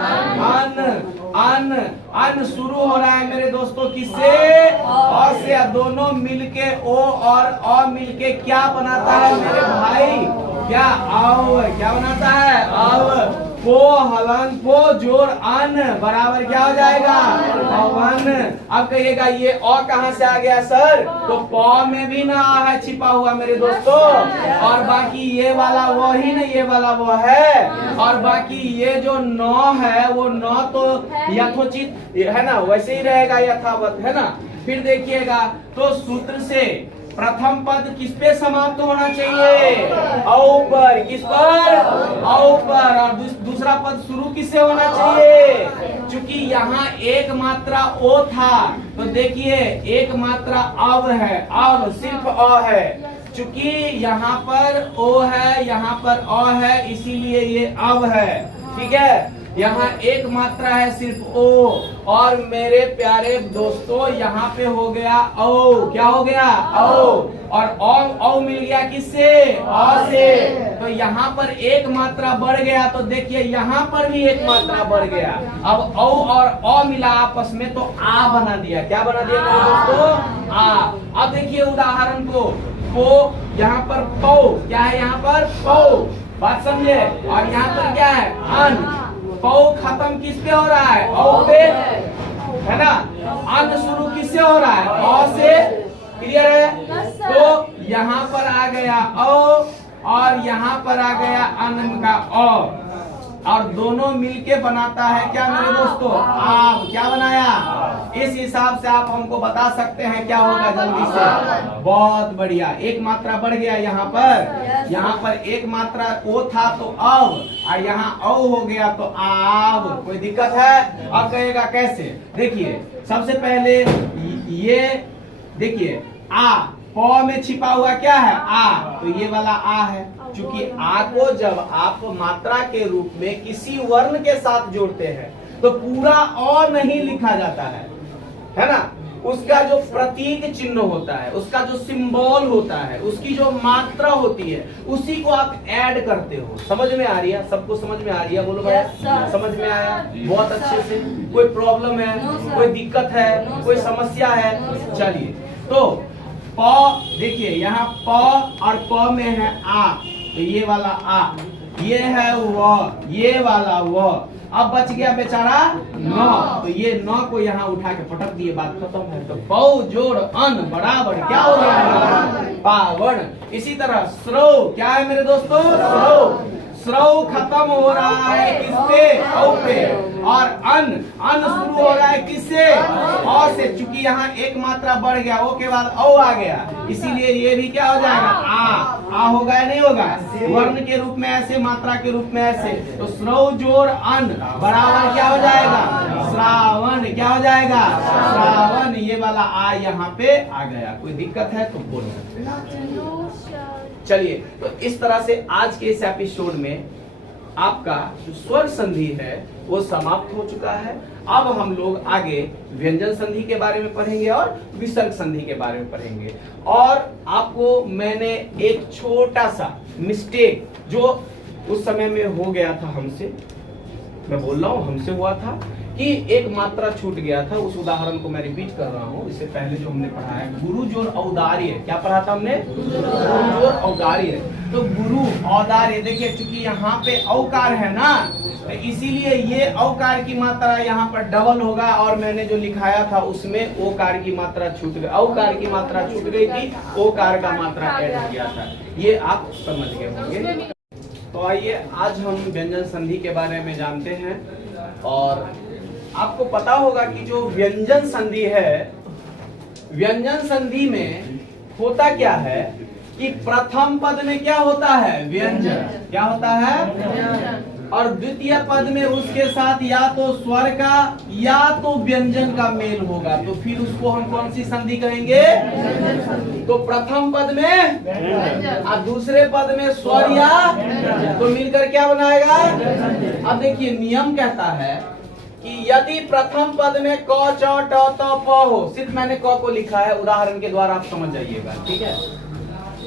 अन शुरू हो रहा है मेरे दोस्तों किससे, अ से। दोनों मिलके ओ और अ मिलके क्या बनाता है मेरे भाई, क्या आव, क्या बनाता है आव। पो हलन पो जोड़ अन बराबर क्या हो जाएगा अवन। अब कहिएगा ये अ कहां से आ गया सर, तो प में भी ना आ है छिपा हुआ मेरे दोस्तों, और बाकी ये वाला वो ही ना, ये वाला वो है, और बाकी ये जो नौ है वो नौ तो यथोचित है ना, वैसे ही रहेगा यथावत है ना। फिर देखिएगा तो सूत्र से प्रथम पद किस पे समाप्त होना चाहिए, औ पर। किस पर, औ पर। और दूसरा पद शुरू किससे होना चाहिए, क्योंकि यहाँ एक मात्रा ओ था, तो देखिए एक मात्रा अब है, अब सिर्फ अ है। चूंकि यहाँ पर ओ है, यहाँ पर अ है, इसीलिए ये अब है। ठीक है, यहाँ एक मात्रा है सिर्फ ओ, और मेरे प्यारे दोस्तों यहाँ पे हो गया ओ। क्या हो गया ओ, और ओ मिल गया किससे, अ से। तो यहाँ पर एक मात्रा बढ़ गया, तो देखिए यहाँ पर भी एक मात्रा बढ़ गया। अब ओ और अ मिला आपस में तो आ बना दिया। क्या बना दिया मेरे दोस्तों, आ। अब देखिए उदाहरण को, पो यहाँ पर पो, क्या है यहाँ पर पो, बात समझे। और यहाँ पर क्या है अन, पौ खत्म किस पे हो रहा है, औ पे है ना। अन शुरू किससे हो रहा है, अ से। क्लियर है। तो यहाँ पर आ गया ओ, और यहाँ पर आ गया अन का अ, और दोनों मिलके बनाता है क्या मेरे दोस्तों, आप। क्या बनाया, इस हिसाब से आप हमको बता सकते हैं क्या होगा जल्दी से। बहुत बढ़िया, एक मात्रा बढ़ गया यहाँ पर एक मात्रा ओ था तो अब, और यहाँ औ हो गया तो आव। कोई दिक्कत है? अब कहेगा कैसे, देखिए सबसे पहले ये देखिए आ, प में छिपा हुआ क्या है आ, तो ये वाला आ है। क्योंकि आ को जब आप मात्रा के रूप में किसी वर्ण के साथ जोड़ते हैं तो पूरा अ नहीं लिखा जाता है ना। उसका जो प्रतीक चिन्ह होता है, उसका जो सिंबल होता है, उसकी जो मात्रा होती है, उसी को आप ऐड करते हो। समझ में आ रही है? सबको समझ में आ रही है? बोलो भैया। समझ में आया? बहुत अच्छे से। कोई प्रॉब्लम है, कोई दिक्कत है, कोई समस्या है? चलिए, तो प देखिए यहाँ प और प में है आ, तो ये वाला आ, ये है व, ये वाला व, अब बच गया बेचारा 9, तो ये 9 को यहाँ उठा के पटक दिए, बात खत्म है। तो पौ जोड़ अन बराबर क्या हो गया? पावण। इसी तरह स्रव क्या है मेरे दोस्तों? स्रव। स्रव खत्म हो रहा है किससे? औ पे। और अन शुरू हो रहा है किससे? औ से। चूंकि यहाँ एक मात्रा बढ़ गया, ओ के बाद औ आ गया, इसीलिए ये भी क्या हो जाएगा? आ होगा या नहीं होगा? वर्ण के रूप में ऐसे, मात्रा के रूप में ऐसे। तो स्रव जोड़ अन बराबर क्या हो जाएगा? श्रावण। क्या हो जाएगा? श्रावण। ये वाला आ यहाँ पे आ गया। कोई दिक्कत है तो बोलो। चलिए, तो इस तरह से आज के इस एपिसोड में आपका जो स्वर संधि है वो समाप्त हो चुका है। अब हम लोग आगे व्यंजन संधि के बारे में पढ़ेंगे और विसर्ग संधि के बारे में पढ़ेंगे। और आपको मैंने एक छोटा सा मिस्टेक जो उस समय में हो गया था हमसे, मैं बोल रहा हूँ हमसे हुआ था कि एक मात्रा छूट गया था, उस उदाहरण को मैं रिपीट कर रहा हूँ। इससे पहले जो हमने पढ़ा है गुरु जोड़ औदार्य, क्या पढ़ा था हमने? गुरु जोड़ औदार्य। तो गुरु औदार्य, देखिए चूंकि यहाँ पे औकार है ना, तो इसीलिए ये औकार की मात्रा यहाँ पर डबल होगा, और मैंने जो लिखाया था उसमें ओकार की मात्रा छूट गई, औकार की मात्रा छूट गई थी, ओकार का मात्रा ऐड हो गया था। ये आप समझ गए होंगे। तो आइए आज हम व्यंजन संधि के बारे में जानते हैं। और आपको पता होगा कि जो व्यंजन संधि है, व्यंजन संधि में होता क्या है कि प्रथम पद में क्या होता है? व्यंजन। क्या होता है? और द्वितीय पद में उसके साथ या तो स्वर का या तो व्यंजन का मेल होगा, तो फिर उसको हम कौन सी संधि कहेंगे? तो प्रथम पद में और दूसरे पद में स्वर या तो मिलकर क्या बनाएगा? अब देखिए नियम कहता है कि यदि प्रथम पद में क च ट त प हो, सिर्फ मैंने क को लिखा है, उदाहरण के द्वारा आप समझ जाइएगा, ठीक है?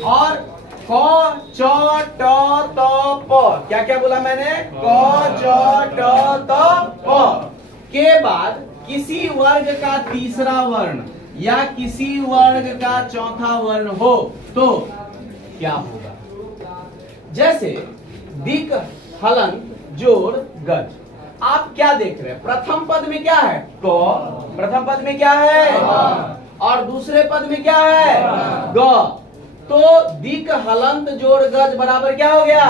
और क च ट त प, क्या क्या बोला मैंने? क च ट त प के बाद किसी वर्ग का तीसरा वर्ण या किसी वर्ग का चौथा वर्ण हो तो क्या होगा? जैसे दिक हलंत जोड़ गज। आप क्या देख रहे हैं? प्रथम पद में क्या है? क। प्रथम पद में क्या है? और दूसरे पद में क्या है? ग। तो दिक हलंत जोड़ गज बराबर क्या हो गया?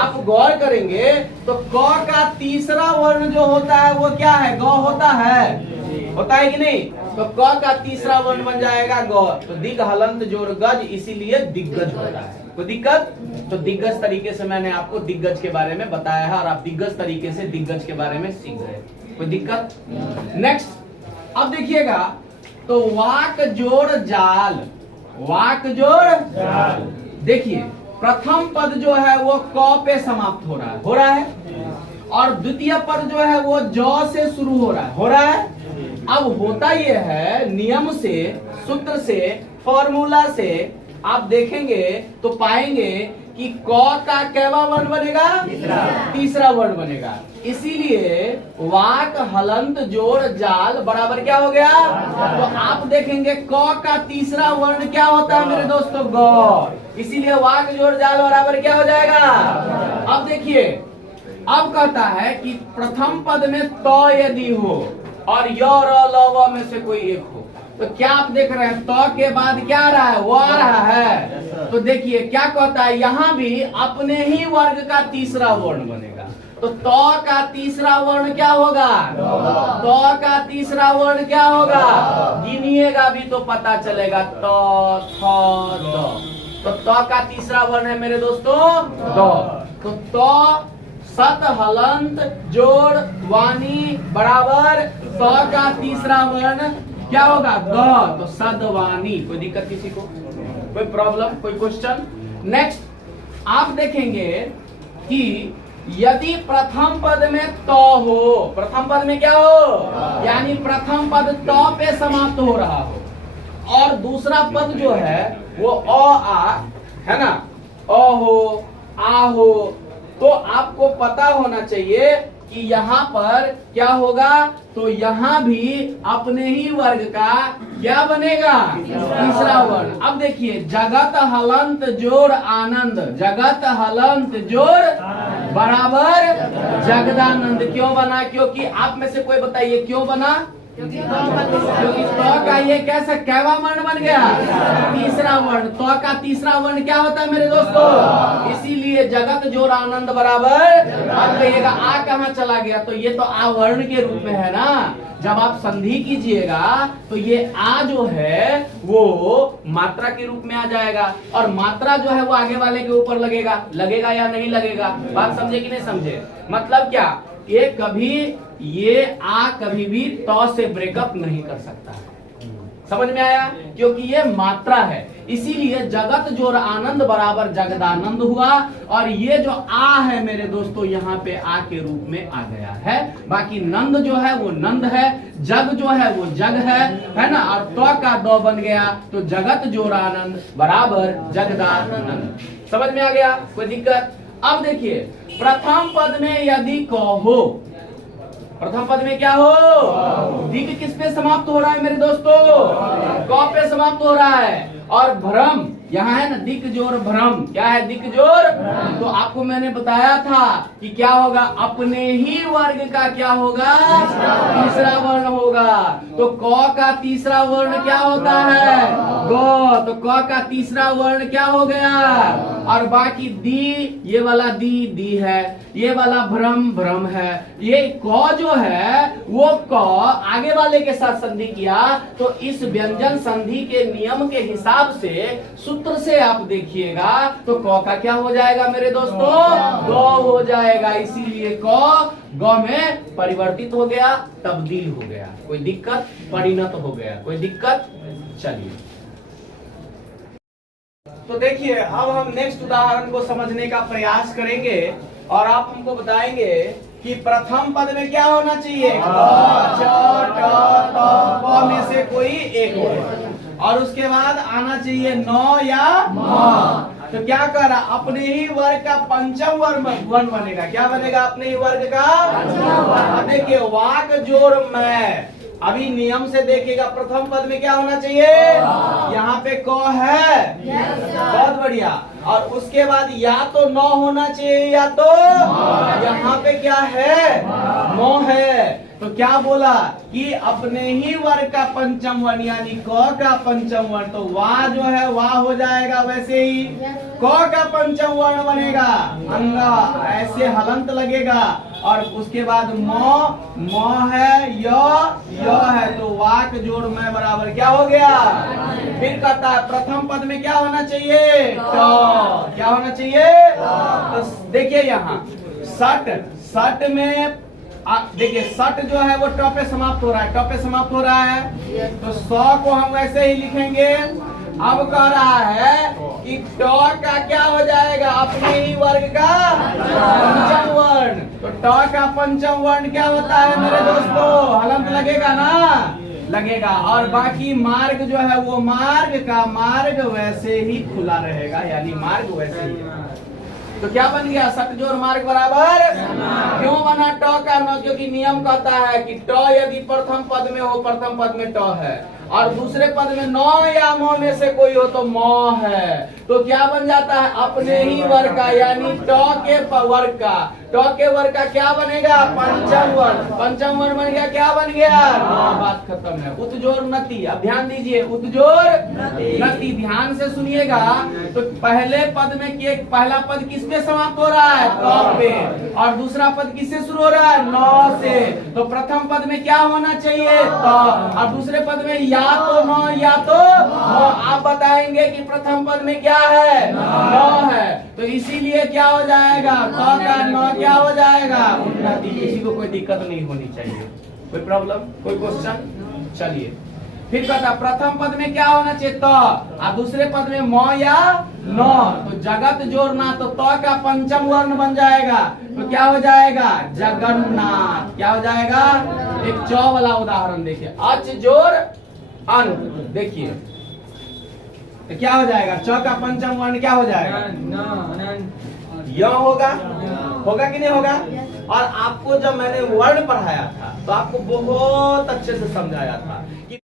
आप गौर करेंगे तो क का तीसरा वर्ण जो होता है वो क्या है? ग होता है, होता है कि नहीं? तो क का तीसरा वर्ण बन जाएगा ग। तो दिक हलंत जोड़ गज, इसीलिए दिग्गज होता है। कोई दिक्कत? तो दिग्गज तरीके से मैंने आपको दिग्गज के बारे में बताया है और आप दिग्गज तरीके से दिग्गज के बारे में सीख गए। कोई दिक्कत? नेक्स्ट, अब देखिएगा, तो वाक जोड़ जाल। वाक जोड़ जाल, देखिए प्रथम पद जो है वो क पे समाप्त हो रहा है, और द्वितीय पद जो है वो ज से शुरू हो रहा है। अब होता ये है नियम से, सूत्र से, फॉर्मूला से आप देखेंगे तो पाएंगे कि क का कैवा वर्ण बनेगा? तीसरा वर्ण बनेगा। इसीलिए वाक हलंत जोड़ जाल बराबर क्या हो गया? तो आप देखेंगे क का तीसरा वर्ण क्या होता है मेरे दोस्तों? ग। इसीलिए वाक जोड़ जाल बराबर क्या हो जाएगा? अब देखिए, अब कहता है कि प्रथम पद में त यदि हो और य र ल व में से कोई एक हो, तो क्या आप देख रहे हैं? त के बाद क्या आ रहा है? वो आ रहा है। तो देखिए क्या कहता है, यहाँ भी अपने ही वर्ग का तीसरा वर्ण बनेगा। तो त का तीसरा वर्ण क्या होगा? त का तीसरा वर्ण क्या होगा? गिनिएगा भी तो पता चलेगा। त थ द। तो त का तीसरा वर्ण है मेरे दोस्तों द। तो त सत हलंत जोड़ वाणी बराबर त का तीसरा वर्ण क्या होगा? ग। तो सदवानी। कोई दिक्कत किसी को? कोई प्रॉब्लम? कोई क्वेश्चन? नेक्स्ट, आप देखेंगे कि यदि प्रथम पद में त हो, प्रथम पद में क्या हो? यानी प्रथम पद त पे समाप्त हो रहा हो, और दूसरा पद जो है वो आ है ना, अ हो, आ हो, तो आपको पता होना चाहिए कि यहाँ पर क्या होगा? तो यहाँ भी अपने ही वर्ग का क्या बनेगा? तीसरा वर्ण। अब देखिए, जगत हलंत जोड़ आनंद, जगत हलंत जोड़ बराबर जगदानंद। क्यों बना? क्योंकि आप में से कोई बताइए क्यों बना? क्योंकि तो का ये कैसा कैवा वर्ण बन गया? तीसरा वर्ण। तो का तीसरा वर्ण क्या होता है मेरे दोस्तों? इसीलिए जगत जोर आनंद बराबर। अब कहिएगा आ कहाँ चला गया? तो ये तो आ वर्ण के रूप में है ना। जब आप संधि कीजिएगा तो ये आ जो है वो मात्रा के रूप में आ जाएगा, और मात्रा जो है वो आगे वाले के ऊपर लगेगा। लगेगा या नहीं लगेगा? बात समझे कि नहीं समझे? मतलब क्या, ये आ कभी भी तो से ब्रेकअप नहीं कर सकता है। समझ में आया? क्योंकि ये मात्रा है, इसीलिए जगत जोर आनंद बराबर जगदानंद हुआ। और ये जो आ है मेरे दोस्तों यहाँ पे आ के रूप में आ गया है। बाकी नंद जो है वो नंद है, जग जो है वो जग है ना। और तो का दो बन गया तो जगत जोर आनंद बराबर जगदानंद। समझ में आ गया? कोई दिक्कत? अब देखिए प्रथम पद में यदि कहो, प्रथम पद में क्या हो? दिक किस पे समाप्त हो रहा है मेरे दोस्तों? क पे समाप्त हो रहा है। और भ्रम यहाँ है ना, दिक जोर भ्रम। क्या है? दिक जोर। तो आपको मैंने बताया था कि क्या होगा? अपने ही वर्ग का क्या होगा? तीसरा वर्ण होगा। तो क का तीसरा वर्ण क्या होता है? ग। तो क का तीसरा वर्ण क्या हो गया? और बाकी दी, ये वाला दी है, ये वाला भ्रम है। ये क जो है वो क आगे वाले के साथ संधि किया तो इस व्यंजन संधि के नियम के हिसाब से सूत्र से आप देखिएगा तो क का क्या हो जाएगा मेरे दोस्तों? ग हो जाएगा। इसीलिए क ग में परिवर्तित हो गया, तब्दील हो गया। कोई दिक्कत? परिणत हो गया। कोई दिक्कत? चलिए तो देखिए अब हम नेक्स्ट उदाहरण को समझने का प्रयास करेंगे और आप हमको बताएंगे कि प्रथम पद में क्या होना चाहिए? क, च, ट, त, प में से कोई एक हो, और उसके बाद आना चाहिए न या म। तो क्या कर रहा? अपने ही वर्ग का पंचम वर्ण बनेगा। क्या बनेगा? अपने ही वर्ग का। देखिए वाक जोर मैं। अभी नियम से देखिएगा प्रथम पद में क्या होना चाहिए? यहाँ पे क है। बहुत बढ़िया। और उसके बाद या तो न होना चाहिए या तो यहाँ पे क्या है? म है। तो क्या बोला कि अपने ही वर्ग का पंचम वर्ण यानी क का पंचम वर्ण। तो वाह जो है वाह हो जाएगा, वैसे ही क का पंचम वर्ण बनेगा अंगा, ऐसे हलंत लगेगा। और उसके बाद म है, य है, तो वाक जोड़ में बराबर क्या हो गया? फिर कहता है प्रथम पद में क्या होना चाहिए? ट। क्या होना चाहिए? तो देखिए यहाँ सट में देखिए सट जो है वो ट पे समाप्त हो रहा है। ट पे समाप्त हो रहा है तो स को हम वैसे ही लिखेंगे। अब कह रहा है कि ट का क्या हो जाएगा? अपने ही वर्ग का पंचम वर्ण। तो ट का पंचम वर्ण क्या होता है मेरे दोस्तों? हलंत लगेगा ना? लगेगा। और बाकी मार्ग जो है वो मार्ग वैसे ही खुला रहेगा, यानी मार्ग वैसे ही है। तो क्या बन गया? सट जोड़ मार्ग बराबर। क्यों बना ट का न? क्योंकि नियम कहता है कि ट यदि प्रथम पद में हो, प्रथम पद में ट है, और दूसरे पद में न या म में से कोई हो तो म है, तो क्या बन जाता है? अपने ही वर्ग का, यानी ट के वर्ग का। ट के वर्ग का क्या बनेगा? पंचम वर्ण। पंचम वर्ण बन गया, क्या बन गया? बात खत्म है। उतजोर नति। अब ध्यान दीजिए, उतजोर नति, ध्यान से सुनिएगा। तो पहले पद में पहला पद किस पे समाप्त हो रहा है? क पे। और दूसरा पद किससे शुरू हो रहा है? न से। तो प्रथम पद में क्या होना चाहिए? त। और दूसरे पद में या तो न या तो आप बताएंगे कि प्रथम पद में क्या है? न है। तो इसीलिए क्या हो जाएगा? क का न क्या हो जाएगा? उन्नति। किसी को कोई दिक्कत नहीं होनी चाहिए। कोई प्रॉब्लम? कोई क्वेश्चन? चलिए फिर कहता प्रथम पद में क्या होना चाहिए? त। और दूसरे पद में म या न। तो जगत जोड़ना, तो त का पंचम वर्ण बन जाएगा। तो क्या हो जाएगा? जगन्नाथ। क्या हो जाएगा? एक च वाला उदाहरण देखिए, अच जोर अंत। देखिए तो क्या हो जाएगा? च का पंचम वर्ण क्या हो जाएगा? य होगा। होगा कि नहीं होगा? और आपको जब मैंने वर्ण पढ़ाया था तो आपको बहुत अच्छे से समझाया था कि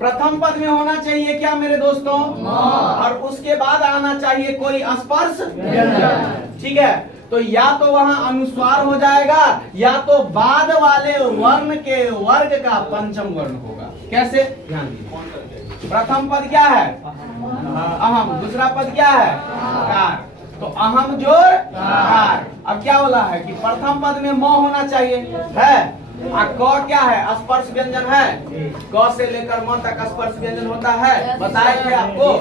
प्रथम पद में होना चाहिए क्या मेरे दोस्तों? और उसके बाद आना चाहिए कोई स्पर्श व्यंजन। ठीक है। तो या तो वहां अनुस्वार हो जाएगा या तो बाद वाले वर्ण के वर्ग का पंचम वर्ण होगा। कैसे? ध्यान दीजिए। प्रथम पद क्या है? अहम। दूसरा पद क्या है? कार। तो अहम जोड़ कार। अब क्या बोला है कि प्रथम पद में म होना चाहिए, है। क क्या है? स्पर्श व्यंजन है। क से लेकर म तक स्पर्श व्यंजन होता है, बताए थे आपको।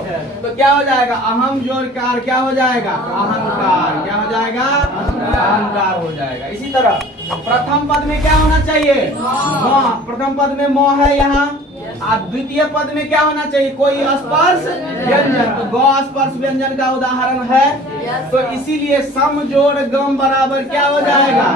तो क्या हो जाएगा? अहम जोड़ कार क्या हो जाएगा? अहंकार। क्या हो जाएगा? अहंकार हो जाएगा। इसी तरह प्रथम पद में क्या होना चाहिए? म। प्रथम पद में म है यहाँ। द्वितीय पद में क्या होना चाहिए? कोई स्पर्श व्यंजन। तो ग स्पर्श व्यंजन का उदाहरण है। तो इसीलिए सम जोड़ गम बराबर क्या हो जाएगा?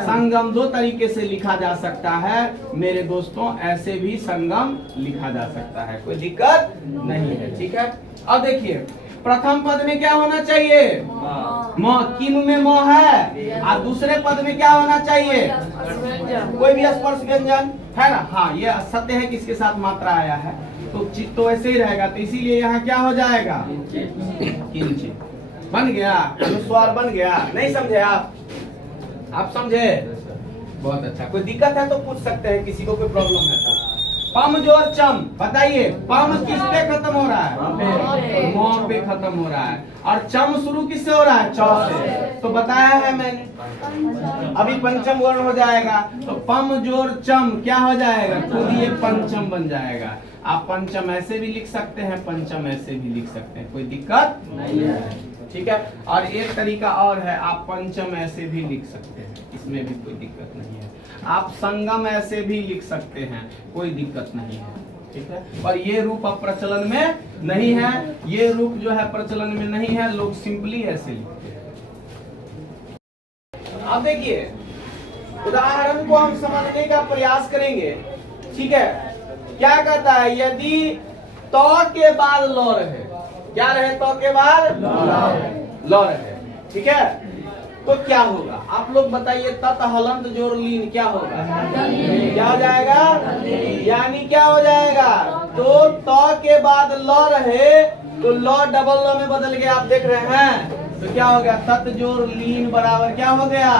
संगम। दो तरीके से लिखा जा सकता है मेरे दोस्तों, ऐसे भी संगम लिखा जा सकता है, कोई दिक्कत नहीं है। ठीक है, अब देखिए प्रथम पद में क्या होना चाहिए? म। किम में म है और दूसरे पद में क्या होना चाहिए? कोई भी स्पर्श व्यंजन है ना। हाँ, ये सत्य है कि इसके साथ मात्रा आया है तो ऐसे ही रहेगा। तो इसीलिए यहाँ क्या हो जाएगा? किंचित। बन गया, अनुस्वार बन गया। नहीं समझे आप समझे? बहुत अच्छा। कोई दिक्कत है तो पूछ सकते हैं, किसी को कोई प्रॉब्लम है तो। पम जोर चम, बताइए पम किस पे खत्म हो रहा है? म पे खत्म हो रहा है। और चम शुरू किससे हो रहा है? च से। तो बताया है मैंने, अभी पंचम वर्ण हो जाएगा। तो पम जोर चम क्या हो जाएगा? खुद ये पंचम बन जाएगा। आप पंचम ऐसे भी लिख सकते हैं, पंचम ऐसे भी लिख सकते हैं, कोई दिक्कत नहीं है। ठीक है, और एक तरीका और है, आप पंचम ऐसे भी लिख सकते हैं, इसमें भी कोई दिक्कत नहीं है। आप संगम ऐसे भी लिख सकते हैं, कोई दिक्कत नहीं है। ठीक है, और ये रूप अब प्रचलन में नहीं है, ये रूप जो है प्रचलन में नहीं है, लोग सिंपली ऐसे लिखते हैं। अब देखिए उदाहरण को हम समझने का प्रयास करेंगे। ठीक है, क्या कहता है? यदि तो के बाद लो रहे, क्या रहे? तो के बाद लो रहे। ठीक है, तो क्या होगा? आप लोग बताइए। तत हलंत जोर लीन क्या होगा? क्या हो जाएगा? यानी क्या हो जाएगा? तो के बाद लो रहे तो लो डबल लो में बदल गया, आप देख रहे हैं। तो क्या हो गया? तत जोर लीन बराबर क्या हो गया?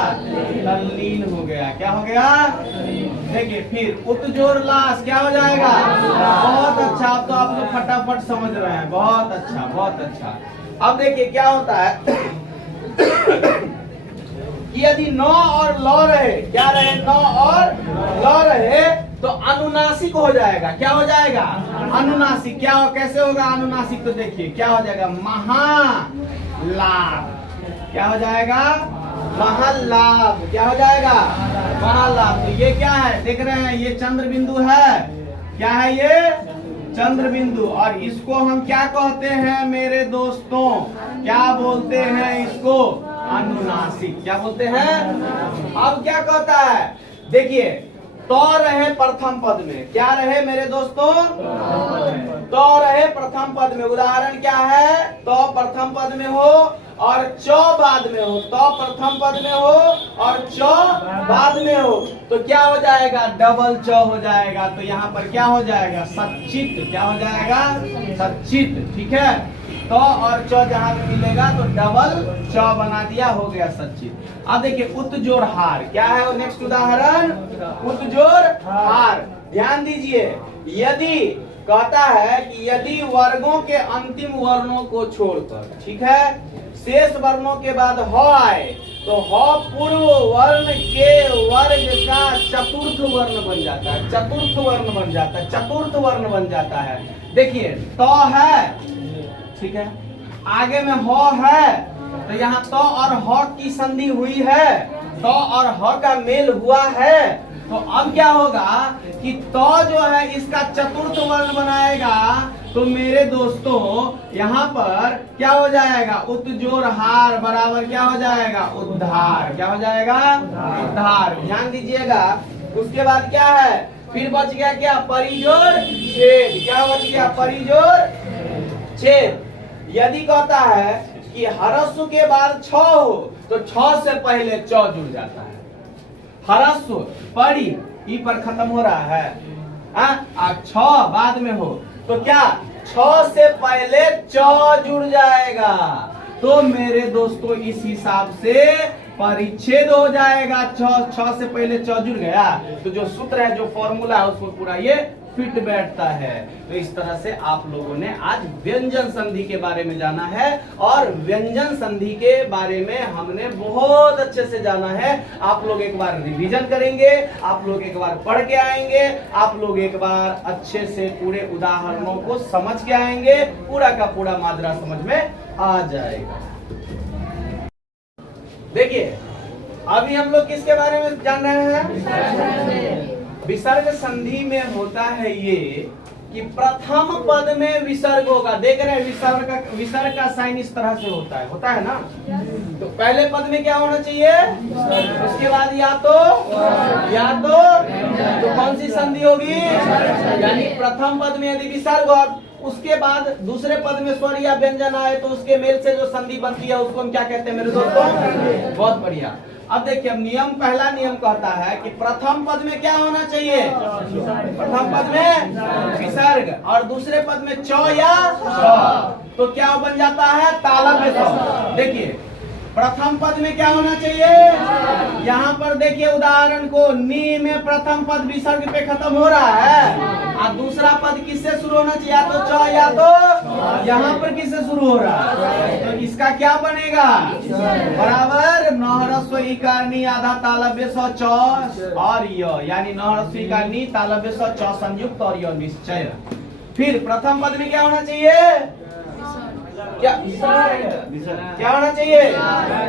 तल्लीन हो गया। क्या हो गया? देखिए फिर उत जोर लाश क्या हो जाएगा? बहुत अच्छा, अब तो आप लोग फटाफट समझ रहे हैं। बहुत अच्छा, बहुत अच्छा। अब देखिए क्या होता है कि यदि नौ और लौ रहे, क्या रहे? नौ और लौ रहे तो अनुनासिक हो जाएगा। क्या हो जाएगा? अनुनासिक। क्या हो? कैसे होगा अनुनासिक? तो देखिए क्या हो जाएगा? महालाभ। क्या हो जाएगा? महालाभ। क्या हो जाएगा? महालाभ। तो ये क्या है? देख रहे हैं, ये चंद्र बिंदु है। क्या है ये? चंद्र बिंदु। और इसको हम क्या कहते हैं मेरे दोस्तों? क्या बोलते हैं इसको? अनुनासिक। क्या बोलते हैं? अब क्या कहता है? देखिए तो रहे प्रथम पद में, क्या रहे मेरे दोस्तों? तो रहे प्रथम पद में। उदाहरण क्या है? तो प्रथम पद में हो और चौ बाद में हो। तो प्रथम पद में हो और चौ बाद में हो तो क्या हो जाएगा? डबल चौ हो जाएगा। तो यहाँ पर क्या हो जाएगा? सच्चित। क्या हो जाएगा? सच्चित। ठीक है, तो और चौ जहां भी मिलेगा तो डबल चौ बना दिया, हो गया सच्चित। अब देखिए उत जोड़ हार क्या है? नेक्स्ट उदाहरण उत जोड़ हार। ध्यान दीजिए, यदि कहता है कि यदि वर्गों के अंतिम वर्णों को छोड़कर, ठीक है, शेष वर्णों के बाद ह आए तो ह पूर्व वर्ण के वर्ग का चतुर्थ वर्ण बन जाता है। चतुर्थ वर्ण बन जाता है। चतुर्थ वर्ण बन जाता है। देखिए तो है, ठीक है, आगे में ह है तो यहाँ तो और ह की संधि हुई है, तो और ह का मेल हुआ है। तो अब क्या होगा कि तो जो है इसका चतुर्थ वर्ण बनाएगा। तो मेरे दोस्तों यहाँ पर क्या हो जाएगा? उत जोड़ हार बराबर क्या हो जाएगा? उद्धार। क्या हो जाएगा? उद्धार। ध्यान दीजिएगा। उसके बाद क्या है? फिर बच गया क्या? परिजोड़ छेद। क्या बच गया? परिजोड़ छेद। यदि कहता है कि हरस्व के बाद छ हो तो छ से पहले च जुड़ जाता है। हरस्व परी ई पर खत्म हो रहा है, छ बाद में हो तो क्या? छ से पहले च जुड़ जाएगा। तो मेरे दोस्तों इस हिसाब से परिच्छेद हो जाएगा। छ से पहले च जुड़ गया तो जो सूत्र है, जो फॉर्मूला है, उसको पूरा ये फिट बैठता है। तो इस तरह से आप लोगों ने आज व्यंजन संधि के बारे में जाना है, और व्यंजन संधि के बारे में हमने बहुत अच्छे से जाना है। आप लोग एक बार रिवीजन करेंगे, आप लोग एक बार पढ़ के आएंगे, आप लोग एक बार अच्छे से पूरे उदाहरणों को समझ के आएंगे, पूरा का पूरा माजरा समझ में आ जाएगा। देखिए अभी हम लोग किसके बारे में जान रहे हैं? विसर्ग संधि में होता है ये कि प्रथम पद में विसर्ग होगा। देख रहे हैं विसर्ग का साइन इस तरह से होता है ना। तो पहले पद में क्या होना चाहिए? उसके बाद या तो कौन सी संधि होगी? यानी प्रथम पद में यदि विसर्ग और उसके बाद दूसरे पद में स्वर या व्यंजन आए तो उसके मेल से जो संधि बनती है उसको हम क्या कहते हैं मेरे दोस्तों? बहुत बढ़िया। अब देखिए पहला नियम कहता है कि प्रथम पद में क्या होना चाहिए? प्रथम पद में विसर्ग और दूसरे पद में च या ष, तो क्या बन जाता है? तालव्य स। देखिए प्रथम पद में क्या होना चाहिए? यहाँ पर देखिए उदाहरण को, नी में प्रथम पद विसर्ग पे खत्म हो रहा है और दूसरा पद किससे शुरू होना चाहिए? या तो च या तो यहाँ पर किससे शुरू हो रहा है? तो इसका क्या बनेगा? बराबर नहरस्व इकार नी आधा तालव्य स च और य, यानी नहरस्व इकार नी तालव्य स च संयुक्त और य निश्चय। फिर प्रथम पद में क्या होना चाहिए? क्या होना चाहिए?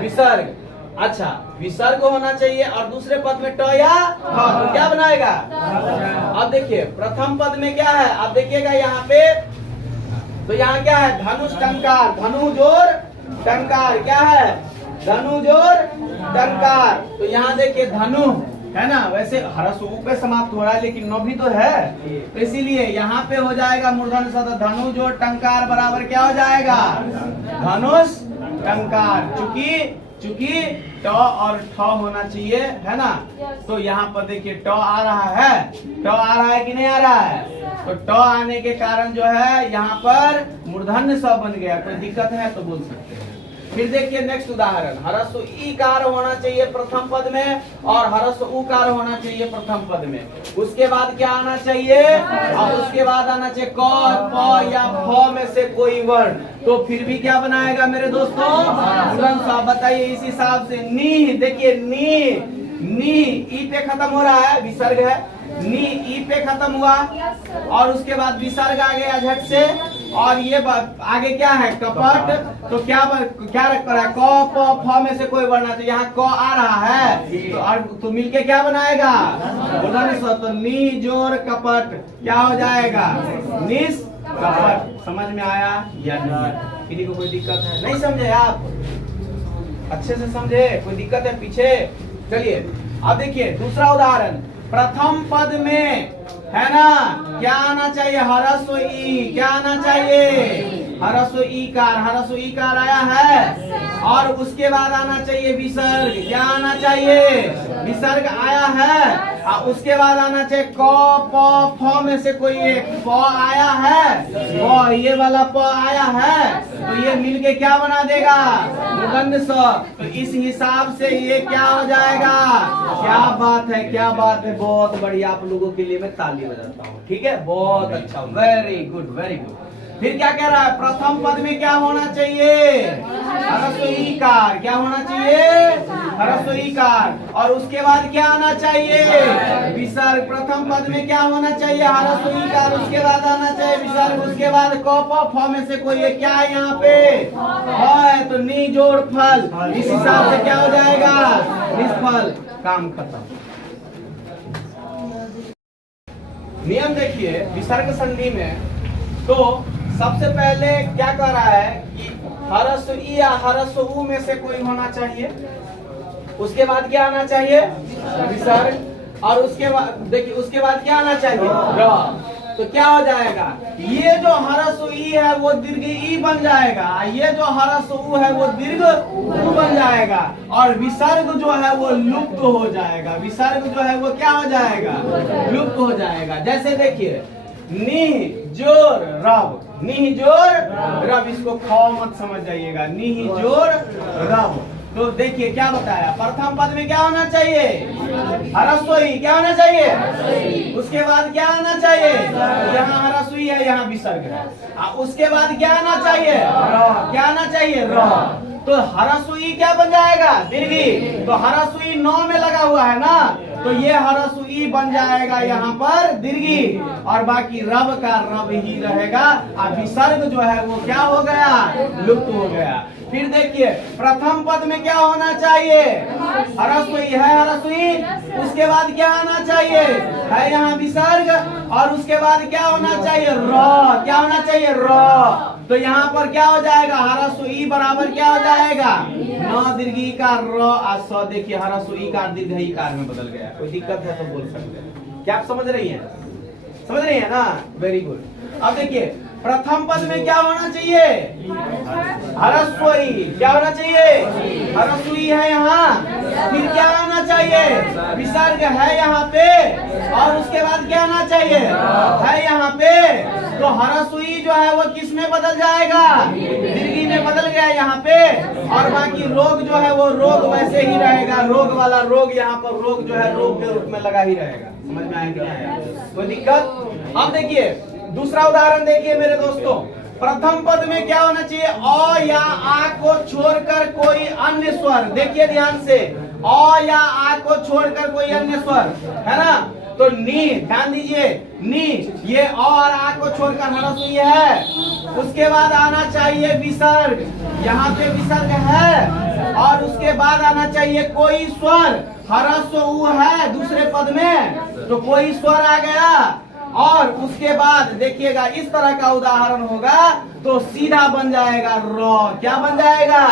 विसर्ग। अच्छा विसर्ग होना चाहिए और दूसरे पद में ट या ठ, क्या बनाएगा? अब देखिए प्रथम पद में क्या है? आप देखिएगा यहाँ पे, तो यहाँ क्या है? धनुष टंकार, धनु जोर टंकार। क्या है? धनु जोर टंकार। तो यहाँ देखिए धनु है ना, वैसे हरस उ पे समाप्त हो रहा है लेकिन न भी तो है, तो इसीलिए यहाँ पे हो जाएगा मूर्धन्य स, धनु जोड़ टंकार बराबर क्या हो जाएगा? धनुष टंकार। चूंकि ट और ठ होना चाहिए है ना, तो यहाँ पर देखिए ट आ रहा है कि नहीं आ रहा है? तो ट आने के कारण जो है यहाँ पर मूर्धन्य स बन गया। कोई दिक्कत है तो बोल सकते हैं। फिर देखिए नेक्स्ट उदाहरण, ह्रस्व ईकार होना चाहिए प्रथम पद में और ह्रस्व उकार होना चाहिए प्रथम पद में। उसके बाद क्या आना चाहिए? और उसके बाद आना चाहिए क, प या फ में से कोई वर्ण। तो फिर भी क्या बनाएगा मेरे दोस्तों? मूर्धन्य स। बताइए इस हिसाब से नी, देखिए नी ई पे खत्म हो रहा है, विसर्ग है, नी ई पे खत्म हुआ और उसके बाद विसर्ग आ गया झट से, और ये आगे क्या है? कपट। तो क्या रख रहा है? क प फ में से कोई वर्ण है, तो यहाँ क आ रहा है तो मिलके क्या बनाएगा? मूर्धन्य स। तो नी जोर कपट क्या हो जाएगा? निस कपट। समझ में आया या नहीं? किसी को कोई दिक्कत है? नहीं समझे आप? अच्छे से समझे? कोई दिक्कत है पीछे? चलिए अब देखिए दूसरा उदाहरण, प्रथम पद में है ना क्या आना चाहिए? ह्रस्व ई। क्या आना चाहिए? ह्रस्व ईकार आया है और उसके बाद आना चाहिए विसर्ग। क्या आना चाहिए? विसर्ग आया है और उसके बाद आना चाहिए क प फ में से कोई एक प आया है, प ये वाला प आया है, तो ये मिलके क्या बना देगा? मूर्धन्य स। तो इस हिसाब से ये क्या हो जाएगा? क्या बात है, क्या बात है, बहुत बढ़िया। आप लोगों के लिए मैं ताली बजाता हूँ। ठीक है, बहुत अच्छा, वेरी गुड वेरी गुड। फिर क्या कह रहा है? प्रथम पद में क्या होना चाहिए? ह्रस्व ईकार। क्या होना चाहिए? ह्रस्व ईकार। और उसके बाद क्या आना चाहिए? विसर्ग। प्रथम पद में क्या होना चाहिए? ह्रस्व ईकार। उसके बाद आना चाहिए विसर्ग। उसके बाद क प फ में से कोई क्या है यहाँ पे? है, तो नी जोड़ फल। इस हिसाब से क्या हो जाएगा? निष्फल। काम खत्म। नियम देखिए विसर्ग संधि में, तो सबसे पहले क्या कर रहा है कि ह्रस्व ई या ह्रस्व उ में से कोई होना चाहिए। उसके बाद क्या आना चाहिए? विसर्ग। और उसके बाद देखिए उसके बाद क्या आना चाहिए? र। तो क्या हो जाएगा? ये जो ह्रस्व ई है वो दीर्घ ई बन जाएगा, ये जो ह्रस्व उ है वो दीर्घ उ बन जाएगा, और विसर्ग जो है वो लुप्त हो जाएगा। विसर्ग जो है वो क्या हो जाएगा? लुप्त हो जाएगा। जैसे देखिए नी जोर रब, नी जोड़ रब, इसको खौ मत समझ जाइएगा, नी जोड़ रब। तो देखिए क्या बताया, प्रथम पद में क्या होना चाहिए, हरस्वई, क्या होना चाहिए, उसके बाद क्या आना चाहिए, यहाँ हरस्वई है, यहाँ विसर्ग है, उसके बाद क्या आना चाहिए, र, क्या आना चाहिए, र। तो हरस्वई क्या बन जाएगा, दीर्घी। तो हरस्वई 9 में लगा हुआ है ना, तो ये हरस्वई बन जाएगा यहाँ पर दीर्घी, और बाकी रब का रब ही रहेगा, और विसर्ग जो है वो क्या हो गया, लुप्त हो गया। फिर देखिए प्रथम पद में क्या होना चाहिए, हरस्वई है, हरस्वई, उसके बाद क्या आना चाहिए, है यहाँ विसर्ग, और उसके बाद क्या होना चाहिए, र, क्या होना चाहिए, र। तो यहाँ पर क्या हो जाएगा, हरस्वई बराबर क्या हो जाएगा, न दीर्घी का र आ स। देखिए हरस्वई का दीर्घ ई कार में बदल गया, कोई दिक्कत है तो बोल सकते हैं। क्या आप समझ रही हैं, समझ रही है ना, वेरी गुड। अब देखिए प्रथम पद में क्या होना चाहिए, हरस्वई, क्या होना चाहिए, हरस्वई है यहाँ, फिर क्या आना चाहिए, विसर्ग है यहाँ पे, और उसके बाद क्या आना चाहिए, है यहाँ पे। तो हरस्वई जो है वो किस में बदल जाएगा, दीर्घी में बदल गया यहाँ पे, और बाकी रोग जो है वो रोग वैसे ही रहेगा, रोग वाला रोग यहाँ पर रोग जो है रोग के रूप में लगा ही रहेगा। समझ में आया कि नहीं आया, कोई दिक्कत। अब देखिए दूसरा उदाहरण देखिए मेरे दोस्तों, प्रथम पद में क्या होना चाहिए, अ या आ को छोड़कर कोई अन्य स्वर। देखिए ध्यान से, अ या आ को छोड़कर कोई अन्य स्वर है ना, तो नी, ध्यान दीजिए, नी, ये अ और आ को छोड़कर हरस्वई है, उसके बाद आना चाहिए विसर्ग, यहाँ पे विसर्ग है, और उसके बाद आना चाहिए कोई स्वर, हरस्व उ है दूसरे पद में, तो कोई स्वर आ गया, और उसके बाद देखिएगा इस तरह का उदाहरण होगा तो सीधा बन जाएगा र। क्या बन जाएगा,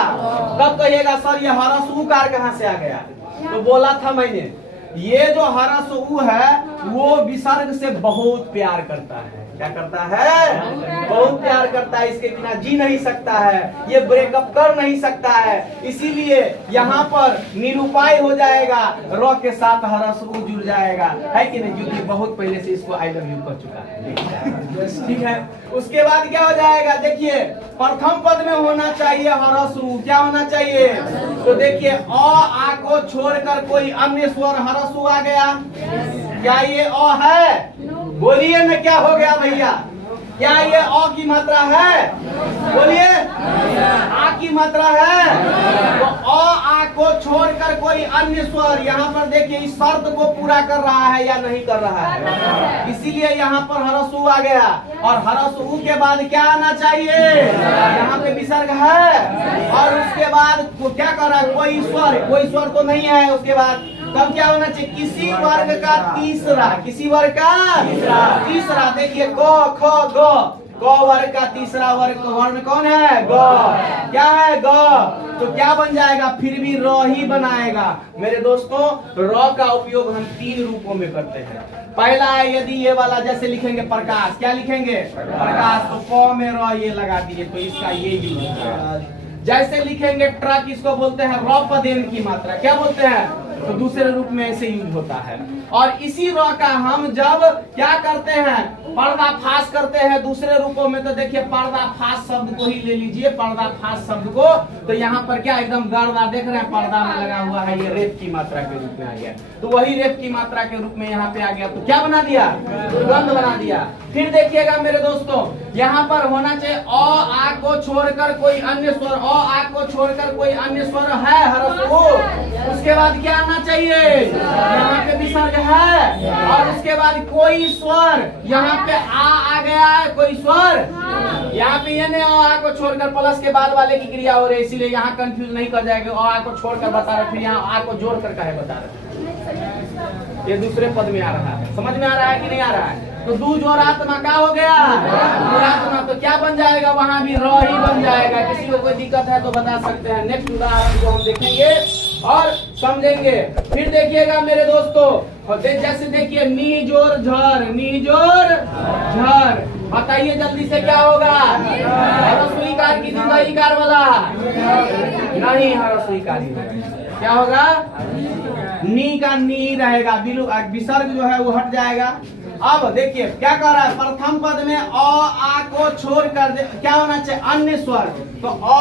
तब कहिएगा सर ये हरस्व उकार कहाँ से आ गया, तो बोला था मैंने, ये जो हरस्व उ है वो विसर्ग से बहुत प्यार करता है। क्या करता है, बहुत प्यार करता है, इसके बिना जी नहीं सकता है, ये ब्रेकअप कर नहीं सकता है, इसीलिए यहाँ पर निरुपाय हो जाएगा, र के साथ हरस्व उ जुड़ जाएगा, है कि नहीं, क्योंकि बहुत पहले से इसको आई लव यू कर चुका है। ठीक है, उसके बाद क्या हो जाएगा, देखिए प्रथम पद में होना चाहिए हरस्व उ, क्या होना चाहिए, तो देखिए अ आ को छोड़कर कोई अन्य स्वर हरस्व उ आ गया, क्या ये अ है, बोलिए ना क्या हो गया भैया, क्या ये अ की मात्रा है, बोलिए, आ की मात्रा है, तो अ आ को छोड़कर कोई अन्य स्वर, यहाँ पर देखिए इस शर्त को पूरा कर रहा है या नहीं कर रहा है, इसीलिए यहाँ पर हरस्व उ आ गया, और हरस्व उ के बाद क्या आना चाहिए, यहाँ पे विसर्ग है, और उसके बाद क्या कर रहा है, कोई स्वर तो नहीं है, उसके बाद तब क्या होना चाहिए, किसी वर्ग का तीसरा, किसी वर्ग का तीसरा, देखिए ग ख ग, क वर्ग का तीसरा वर्ण कौन है, ग, क्या है, ग, तो क्या बन जाएगा, फिर भी र ही बनाएगा। मेरे दोस्तों र का उपयोग हम 3 रूपों में करते हैं। पहला है यदि ये वाला जैसे लिखेंगे प्रकाश, क्या लिखेंगे, प्रकाश, तो क में र ये लगा दिए, तो इसका ये यूज है। जैसे लिखेंगे ट्रक, इसको बोलते हैं र पदेन की मात्रा, क्या बोलते हैं, तो दूसरे रूप में ऐसे यूज होता है। और इसी र का हम जब क्या करते हैं, पर्दाफाश करते हैं दूसरे रूपों में, तो देखिए पर्दाफाश शब्द को ही ले लीजिए, पर्दाफाश शब्द को, तो यहाँ पर क्या एकदम गर्दा देख रहे हैं, पर्दा में लगा हुआ है, ये रेप की मात्रा के रूप में आ गया, तो वही रेप की मात्रा के रूप में यहाँ पे आ गया, तो क्या बना दिया, दुर्गंध बना दिया। फिर देखिएगा मेरे दोस्तों, यहाँ पर होना चाहिए अ आ को छोड़कर कोई अन्य स्वर, अ आ को छोड़कर कोई अन्य स्वर है हरस्व उ, उसके बाद क्या आना चाहिए, यहाँ पे विसर्ग है, और उसके बाद कोई स्वर, यहाँ पे आ गया है कोई स्वर, यहाँ पे ये आ को छोड़कर प्लस के बाद वाले की क्रिया हो रही है, इसीलिए यहाँ कंफ्यूज नहीं कर जाएगा, आ को छोड़कर बता रहे, फिर यहाँ आ को जोड़ कर कहे बता रहे, ये दूसरे पद में आ रहा है। समझ में आ रहा है कि नहीं आ रहा है, तो दू जोरात्मा का हो गया, जोरात्मा, तो क्या बन जाएगा, वहां भी र ही बन जाएगा। किसी को कोई दिक्कत है तो बता सकते हैं। नेक्स्ट उदाहरण को हम देखेंगे और समझेंगे। फिर देखिएगा मेरे दोस्तों, जैसे देखिए नी जोर झर, नी जोर झर, बताइए जल्दी से क्या होगा, हरस्व ईकार की दीर्घ ईकार वाला, नहीं हरस्व ईकार ही होगा, क्या होगा, नी का नी रहेगा, विसर्ग जो है वो हट जाएगा, अब देखिए क्या कह रहा है, प्रथम पद में अ आ को छोड़ कर क्या होना चाहिए, अन्य स्वर। तो अ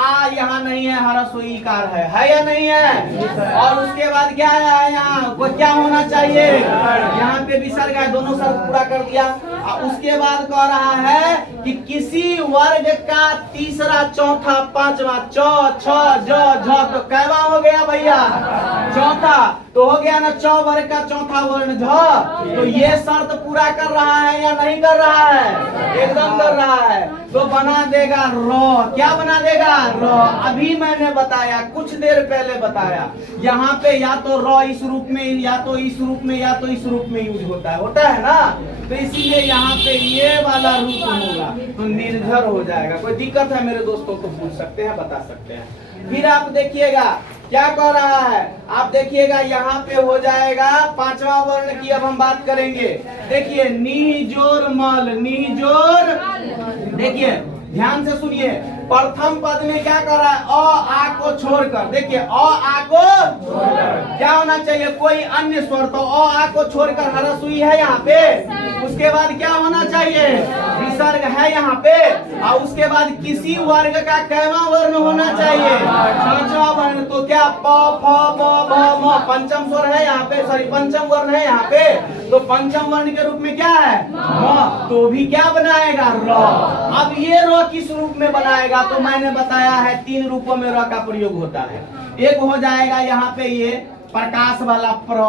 आ यहाँ नहीं है, ह्रस्व ईकार है या नहीं है। और उसके बाद क्या है, यहाँ को क्या होना चाहिए, यहाँ पे विसर्ग है, दोनों शर्त पूरा कर दिया। उसके बाद कह रहा है कि किसी वर्ग का तीसरा चौथा पांचवा चौ छ ज झ, तो कैवा हो गया भैया, चौथा। तो हो गया ना चौ वर्ग का चौथा वर्ण झ। तो ये शर्त पूरा कर रहा है या नहीं कर रहा है, एकदम कर रहा है। तो बना देगा र, क्या बना देगा र। अभी मैंने बताया, कुछ देर पहले बताया, यहाँ पे या तो र इस रूप में, या तो इस रूप में, या तो इस रूप में यूज होता है ना। तो इसीलिए यहाँ पे ये वाला रूप होगा तो निर्झर हो जाएगा। कोई दिक्कत है मेरे दोस्तों तो पूछ सकते हैं, बता सकते हैं। फिर आप देखिएगा क्या कह रहा है, आप देखिएगा यहाँ पे हो जाएगा पांचवा वर्ण की अब हम बात करेंगे। देखिए नी जोर मल, नी जोर, देखिए ध्यान से सुनिए, प्रथम पद में क्या कर रहा है, अ आ को छोड़कर। देखिए अ आ को क्या होना चाहिए, कोई अन्य स्वर। तो अ आ को छोड़कर ह्रस्व ई है यहाँ पे। उसके बाद क्या होना चाहिए, विसर्ग है यहाँ पे। और उसके बाद किसी वर्ग का कैवा वर्ण होना चाहिए, पांचवा वर्ण। तो क्या प फ ब भ म, पंचम स्वर है यहाँ पे, सॉरी पंचम वर्ण है यहाँ पे। तो पंचम वर्ण के रूप में क्या है, म। तो भी क्या बनाएगा, र। अब ये र किस रूप में बनाएगा, तो मैंने बताया है 3 रूपों में र का प्रयोग होता है। एक हो जाएगा यहाँ पे ये प्रकाश वाला प्र,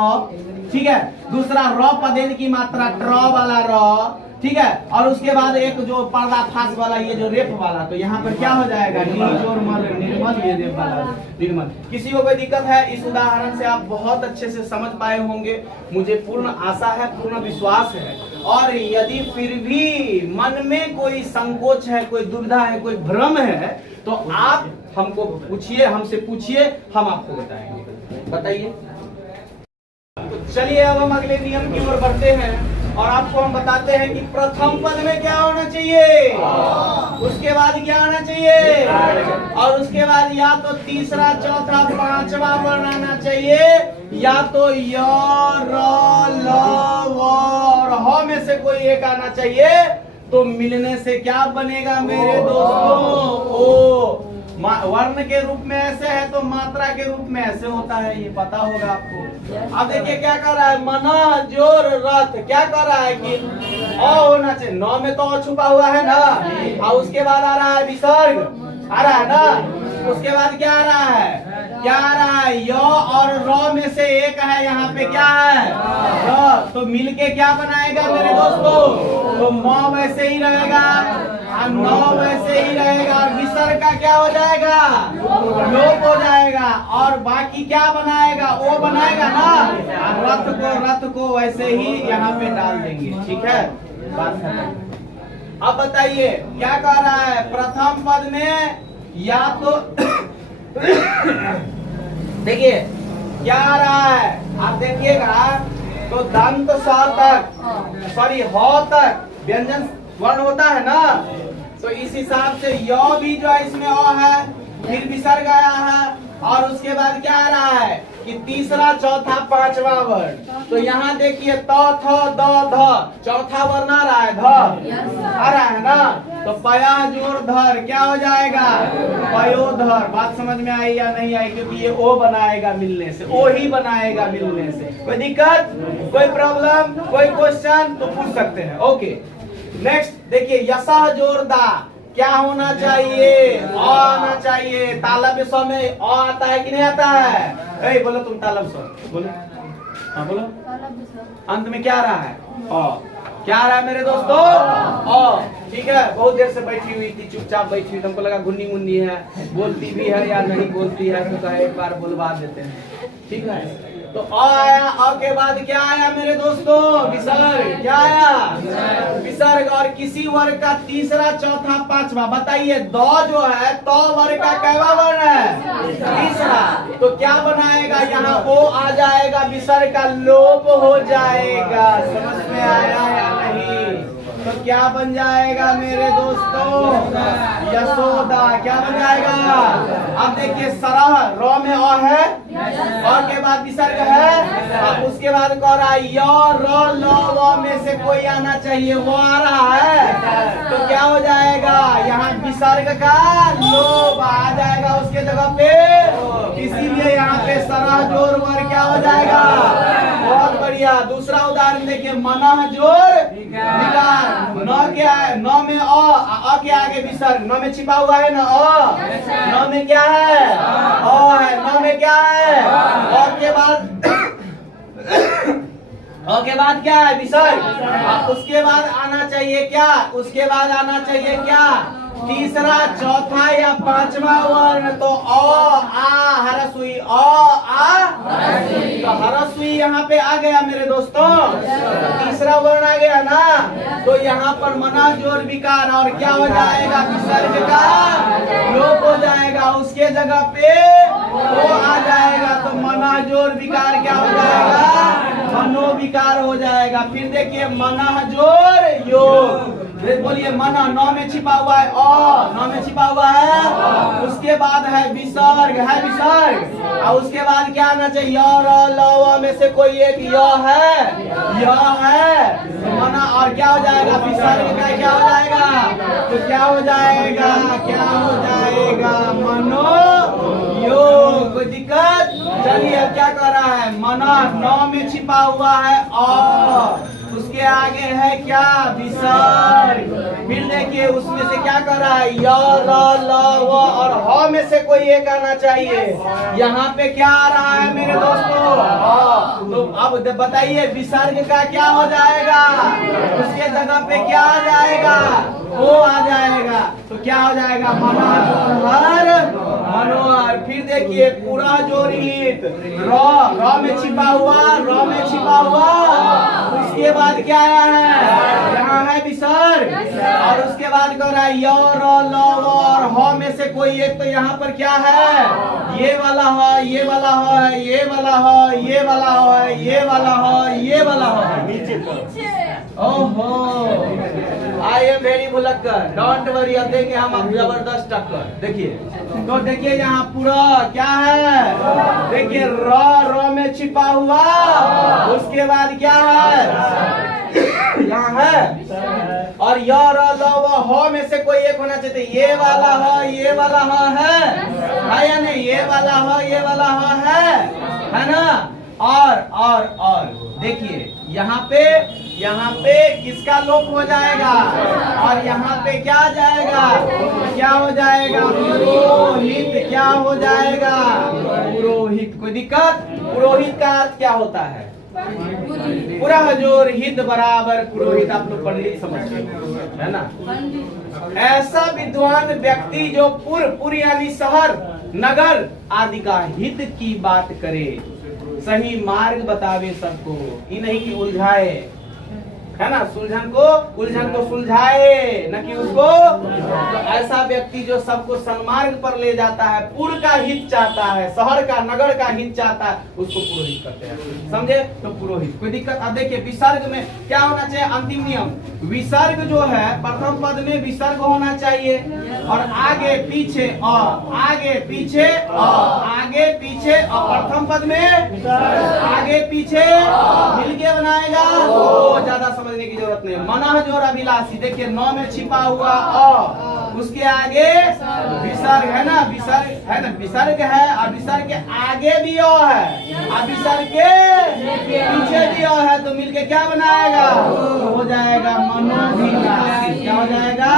ठीक है। दूसरा र पदेन की मात्रा ट्र वाला र, ठीक है। और उसके बाद एक जो पर्दाफाश वाला ये जो रेप वाला, तो यहाँ पर क्या हो जाएगा, निर्जोर मल निर्मल, ये रेप वाला निर्मल। किसी को कोई दिक्कत है, इस उदाहरण से आप बहुत अच्छे से समझ पाए होंगे, मुझे पूर्ण आशा है, पूर्ण विश्वास है। और यदि फिर भी मन में कोई संकोच है, कोई दुविधा है, कोई भ्रम है, तो आप हमको पूछिए, हमसे पूछिए, हम आपको बताएंगे। बताइए। तो चलिए अब हम अगले नियम की ओर बढ़ते हैं और आपको हम बताते हैं कि प्रथम पद में क्या होना चाहिए, उसके बाद क्या होना चाहिए, और उसके बाद या तो तीसरा चौथा पांचवा वर्ण आना चाहिए, या तो य र ल व और ह में से कोई एक आना चाहिए। तो मिलने से क्या बनेगा मेरे दोस्तों, ओ वर्ण के रूप में ऐसे है तो मात्रा के रूप में ऐसे होता है, ये पता होगा आपको। अब देखिए क्या कर रहा है, मना जोर रथ, क्या कर रहा है कि अ होना चाहिए, नौ में तो अ छुपा हुआ है ना। और उसके बाद आ रहा है विसर्ग, आ रहा है ना। उसके बाद क्या आ रहा है, क्या आ रहा है, य और र में से एक है यहाँ पे, क्या है र। तो मिलके क्या बनाएगा मेरे दोस्तों, तो म वैसे ही रहेगा, नौ वैसे ही रहेगा, और विसर्ग का क्या हो जाएगा, लोप हो जाएगा। और बाकी क्या बनाएगा, ओ बनाएगा ना। रथ को वैसे ही यहाँ पे डाल देंगे, ठीक है, बात खत्म। अब बताइए क्या कह रहा है, प्रथम पद में या तो देखिए क्या आ रहा है, आप देखिएगा तो दंत स तक, सॉरी ह तक व्यंजन वर्ण होता है ना। तो इस हिसाब से य भी जो है इसमें अ है, फिर विसर्ग आया है, और उसके बाद क्या आ रहा है कि तीसरा चौथा पांचवा वर्ण। तो यहाँ देखिए त थ द ध, चौथा वर्ण आ रहा है, ध आ रहा है ना। तो पया जोर धर क्या हो जाएगा, पयोधर। बात समझ में आई या नहीं आई, क्योंकि ये ओ बनाएगा मिलने से, ओ ही बनाएगा मिलने से। कोई दिक्कत, कोई प्रॉब्लम, कोई क्वेश्चन तो पूछ सकते हैं। ओके नेक्स्ट देखिए, यशः जोरदा क्या होना चाहिए, अ आना चाहिए। तालब स्व में अ आता है कि नहीं आता है, ए बोलो तुम तालब स्व बोलो, हाँ बोलो। अंत में क्या आ रहा है, अ। क्या आ रहा है मेरे दोस्तों, अ। ठीक है, बहुत देर से बैठी हुई थी, चुपचाप बैठी हुई, तुमको लगा गुन्नी मुन्नी है, बोलती भी है या नहीं बोलती है, तो कहे एक बार बुलवा देते हैं, ठीक है। तो अ आया, अ के बाद क्या आया मेरे दोस्तों, विसर्ग। क्या आया, विसर्ग। और किसी वर्ग का तीसरा चौथा पांचवा, बताइए द जो है तो वर्ग का कैवा वर्ण है, तीसरा। तो क्या बनाएगा, यहाँ ओ आ जाएगा, विसर्ग का लोप हो जाएगा। समझ में आया या नहीं, तो क्या बन जाएगा मेरे दोस्तों, यशोदा। क्या बन जाएगा, अब देखिए सरह रॉ में अ है, और के बाद विसर्ग है। अब उसके बाद कह रहा है य र ल व में से कोई आना चाहिए, वो आ रहा है तो क्या हो जाएगा, यहाँ विसर्ग का लोभ आ जाएगा उसके जगह पे, इसीलिए यहाँ पे सरह जोर वर क्या हो जाएगा। बहुत बढ़िया। दूसरा उदाहरण देखिए, मनह जोर विकार। न क्या है, न में अ के आगे विसर्ग, न में छिपा हुआ है ना अ, न में क्या है अ है, न में क्या है अ के बाद अ के बाद क्या है विसर्ग। उसके बाद आना चाहिए क्या, उसके बाद आना चाहिए क्या, तीसरा चौथा या पांचवा वर्ण, तो अ आ हरसुई, अ आ तो हरसुई यहाँ पे आ गया मेरे दोस्तों, तीसरा वर्ण आ गया ना, तो यहाँ पर मना जोर विकार और क्या हो जाएगा, विसर्ग का लोप हो जाएगा, उसके जगह पे वो आ जाएगा, तो मना जोर विकार क्या हो जाएगा, मनोविकार हो जाएगा। फिर देखिए मना जोर योग, बोलिए मना, नौ में छिपा हुआ है अ, नौ में छिपा हुआ है, उसके बाद है विसर्ग, है विसर्ग, और उसके बाद क्या आना चाहिए, य र ल व में से कोई एक य है तो मना, और क्या हो जाएगा, विसर्ग का क्या हो जाएगा, तो क्या हो जाएगा, क्या हो जाएगा, मनो योग। कोई दिक्कत। चलिए अब क्या कर रहा है, मना नौ में छिपा हुआ है अ, उसके आगे है क्या, विसर्ग। फिर देखिए उसमें से क्या कर रहा है, य र ल व और ह में से कोई एक आना चाहिए, यहाँ पे क्या आ रहा है मेरे दोस्तों, तो अब बताइए विसर्ग का क्या हो जाएगा, उसके जगह पे क्या आ जाएगा, वो आ जाएगा, तो क्या हो जाएगा, मनोहर मनोहर। फिर देखिए पूरा जोर हित, र में छिपा हुआ, र में छिपा हुआ, उसके बाद क्या आया है, यहाँ है विसर्ग, और उसके बाद कह रहा है य र ल व और ह में से कोई एक, तो यहाँ पर क्या है, ये वाला है, ये वाला है, ये वाला है, ये वाला है, ये वाला है, ये वाला है, नीचे। ओहो, आई एम वेरी भुलक्कर, डोंट वरी। अब देखिए हम जबरदस्त टक्कर, देखिए तो देखिए यहाँ पूरा क्या है, देखिए र में छिपा हुआ, उसके बाद क्या है, यहाँ है, और य र ल व ह में से कोई एक होना चाहिए, ये वाला है, ये वाला है या नहीं, ये वाला है, ये वाला है ना। और देखिए यहाँ पे किसका लोप हो जाएगा, और यहाँ पे क्या आ जाएगा, क्या हो जाएगा, पुरोहित, क्या हो जाएगा, पुरोहित। कोई दिक्कत। पुरोहित का अर्थ क्या होता है, पूरा जोर हित बराबर पुरोहित, आप लोग पंडित समझते है ना। ऐसा विद्वान व्यक्ति जो पुर यानी शहर नगर आदि का हित की बात करे, सही मार्ग बतावे सबको, ये नहीं कि उलझाए, है ना, उलझन को सुलझाए, न कि उसको। तो ऐसा व्यक्ति जो सबको सन्मार्ग पर ले जाता है, पुर का हित चाहता है, शहर का नगर का हित चाहता है, उसको पुरोहित कहते हैं, समझे। तो पुरोहित। कोई दिक्कत। अब देखिए विसर्ग में क्या होना चाहिए, अंतिम नियम, विसर्ग जो है प्रथम पद में विसर्ग होना चाहिए, और आगे पीछे आगे पीछे आगे पीछे, और प्रथम पद में आगे पीछे मिलके बनाएगा, तो ज्यादा समझने की जरूरत नहीं। मनः जोर अभिलाषी, देखिए 9 में छिपा हुआ अ, उसके आगे विसर्ग है ना, विसर्ग है, और विसर्ग के आगे भी अ है, और विसर्ग के पीछे भी अ है, तो मिलके क्या बनाएगा, तो हो जाएगा मनोभिलाषी। क्या हो जाएगा,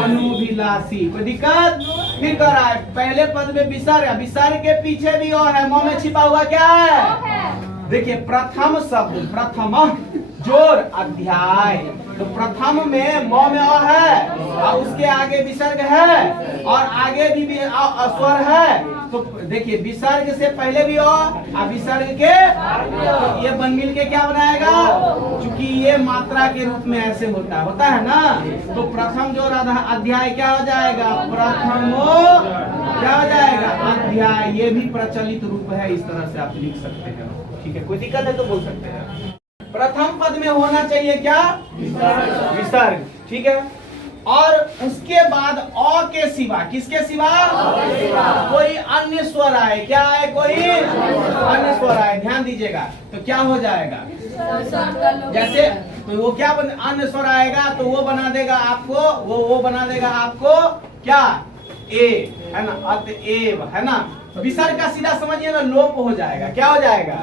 मनोभिलाषी। कोई दिक्कत। फिर कर रहा है पहले पद में विसर्ग के पीछे भी अ है, म में छिपा हुआ क्या है, देखिए प्रथम शब्द, प्रथम जोर अध्याय, तो प्रथम में म में अ है, और उसके आगे विसर्ग है, और आगे भी स्वर है, तो देखिए विसर्ग से पहले भी अ, विसर्ग के, तो ये बन मिल के क्या बनाएगा, चूंकि ये मात्रा के रूप में ऐसे होता है ना, तो प्रथम जोर अध्याय क्या हो जाएगा, प्रथमो क्या हो जाएगा, अध्याय। ये भी प्रचलित रूप है, इस तरह से आप लिख सकते हैं, ठीक है। कोई दिक्कत है तो बोल सकते हैं। प्रथम पद में होना चाहिए क्या, विसर्ग, ठीक है। और उसके बाद अ के सिवा, किसके सिवा? कोई अन्य स्वर आए, क्या आए? कोई अन्य स्वर आए, ध्यान दीजिएगा, तो क्या हो जाएगा? जैसे तो वो क्या अन्य स्वर आएगा तो वो बना देगा आपको, वो बना देगा आपको क्या? ए, है ना, अतएव, है ना। विसर्ग का सीधा समझिए ना, लोप हो जाएगा। क्या हो जाएगा?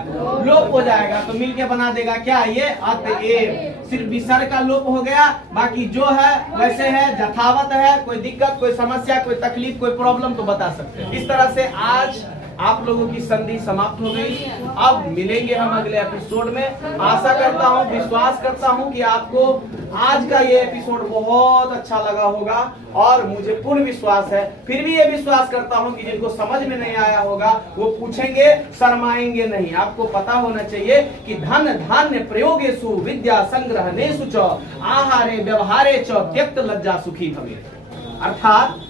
लोप हो जाएगा। तो मिलके बना देगा क्या? ये अतएव। सिर्फ विसर्ग का लोप हो गया, बाकी जो है वैसे है, यथावत है। कोई दिक्कत, कोई समस्या, कोई तकलीफ, कोई प्रॉब्लम तो बता सकते हैं। इस तरह से आज आप लोगों की संधि समाप्त हो गई। अब मिलेंगे हम अगले एपिसोड में। आशा करता हूँ, विश्वास करता हूँ कि आपको आज का ये एपिसोड बहुत अच्छा लगा होगा, और मुझे पूर्ण विश्वास है, फिर भी ये विश्वास करता हूँ कि जिनको समझ में नहीं आया होगा वो पूछेंगे, शर्माएंगे नहीं। आपको पता होना चाहिए कि धन धान्य प्रयोगेषु विद्या संग्रहणेषु च आहारे व्यवहारे च त्यक्त लज्जा सुखी भवेत्। अर्थात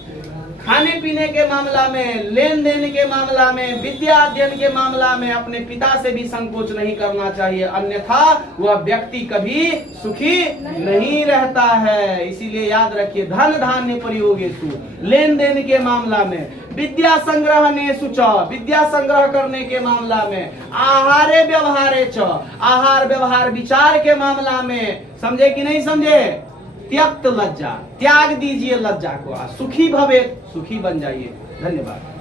खाने पीने के मामला में, लेन देन के मामला में, विद्या अध्ययन के मामला में अपने पिता से भी संकोच नहीं करना चाहिए, अन्यथा वह व्यक्ति कभी सुखी नहीं रहता है। इसीलिए याद रखिए, धन धान्य प्रयोगेषु, लेन देन के मामला में, विद्या संग्रहणेषु च, विद्या संग्रह करने के मामला में, आहारे व्यवहारे च, आहार व्यवहार विचार के मामला में, समझे कि नहीं समझे? त्यक्त लज्जा, त्याग दीजिए लज्जा को, सुखी भवे, सुखी बन जाइए। धन्यवाद।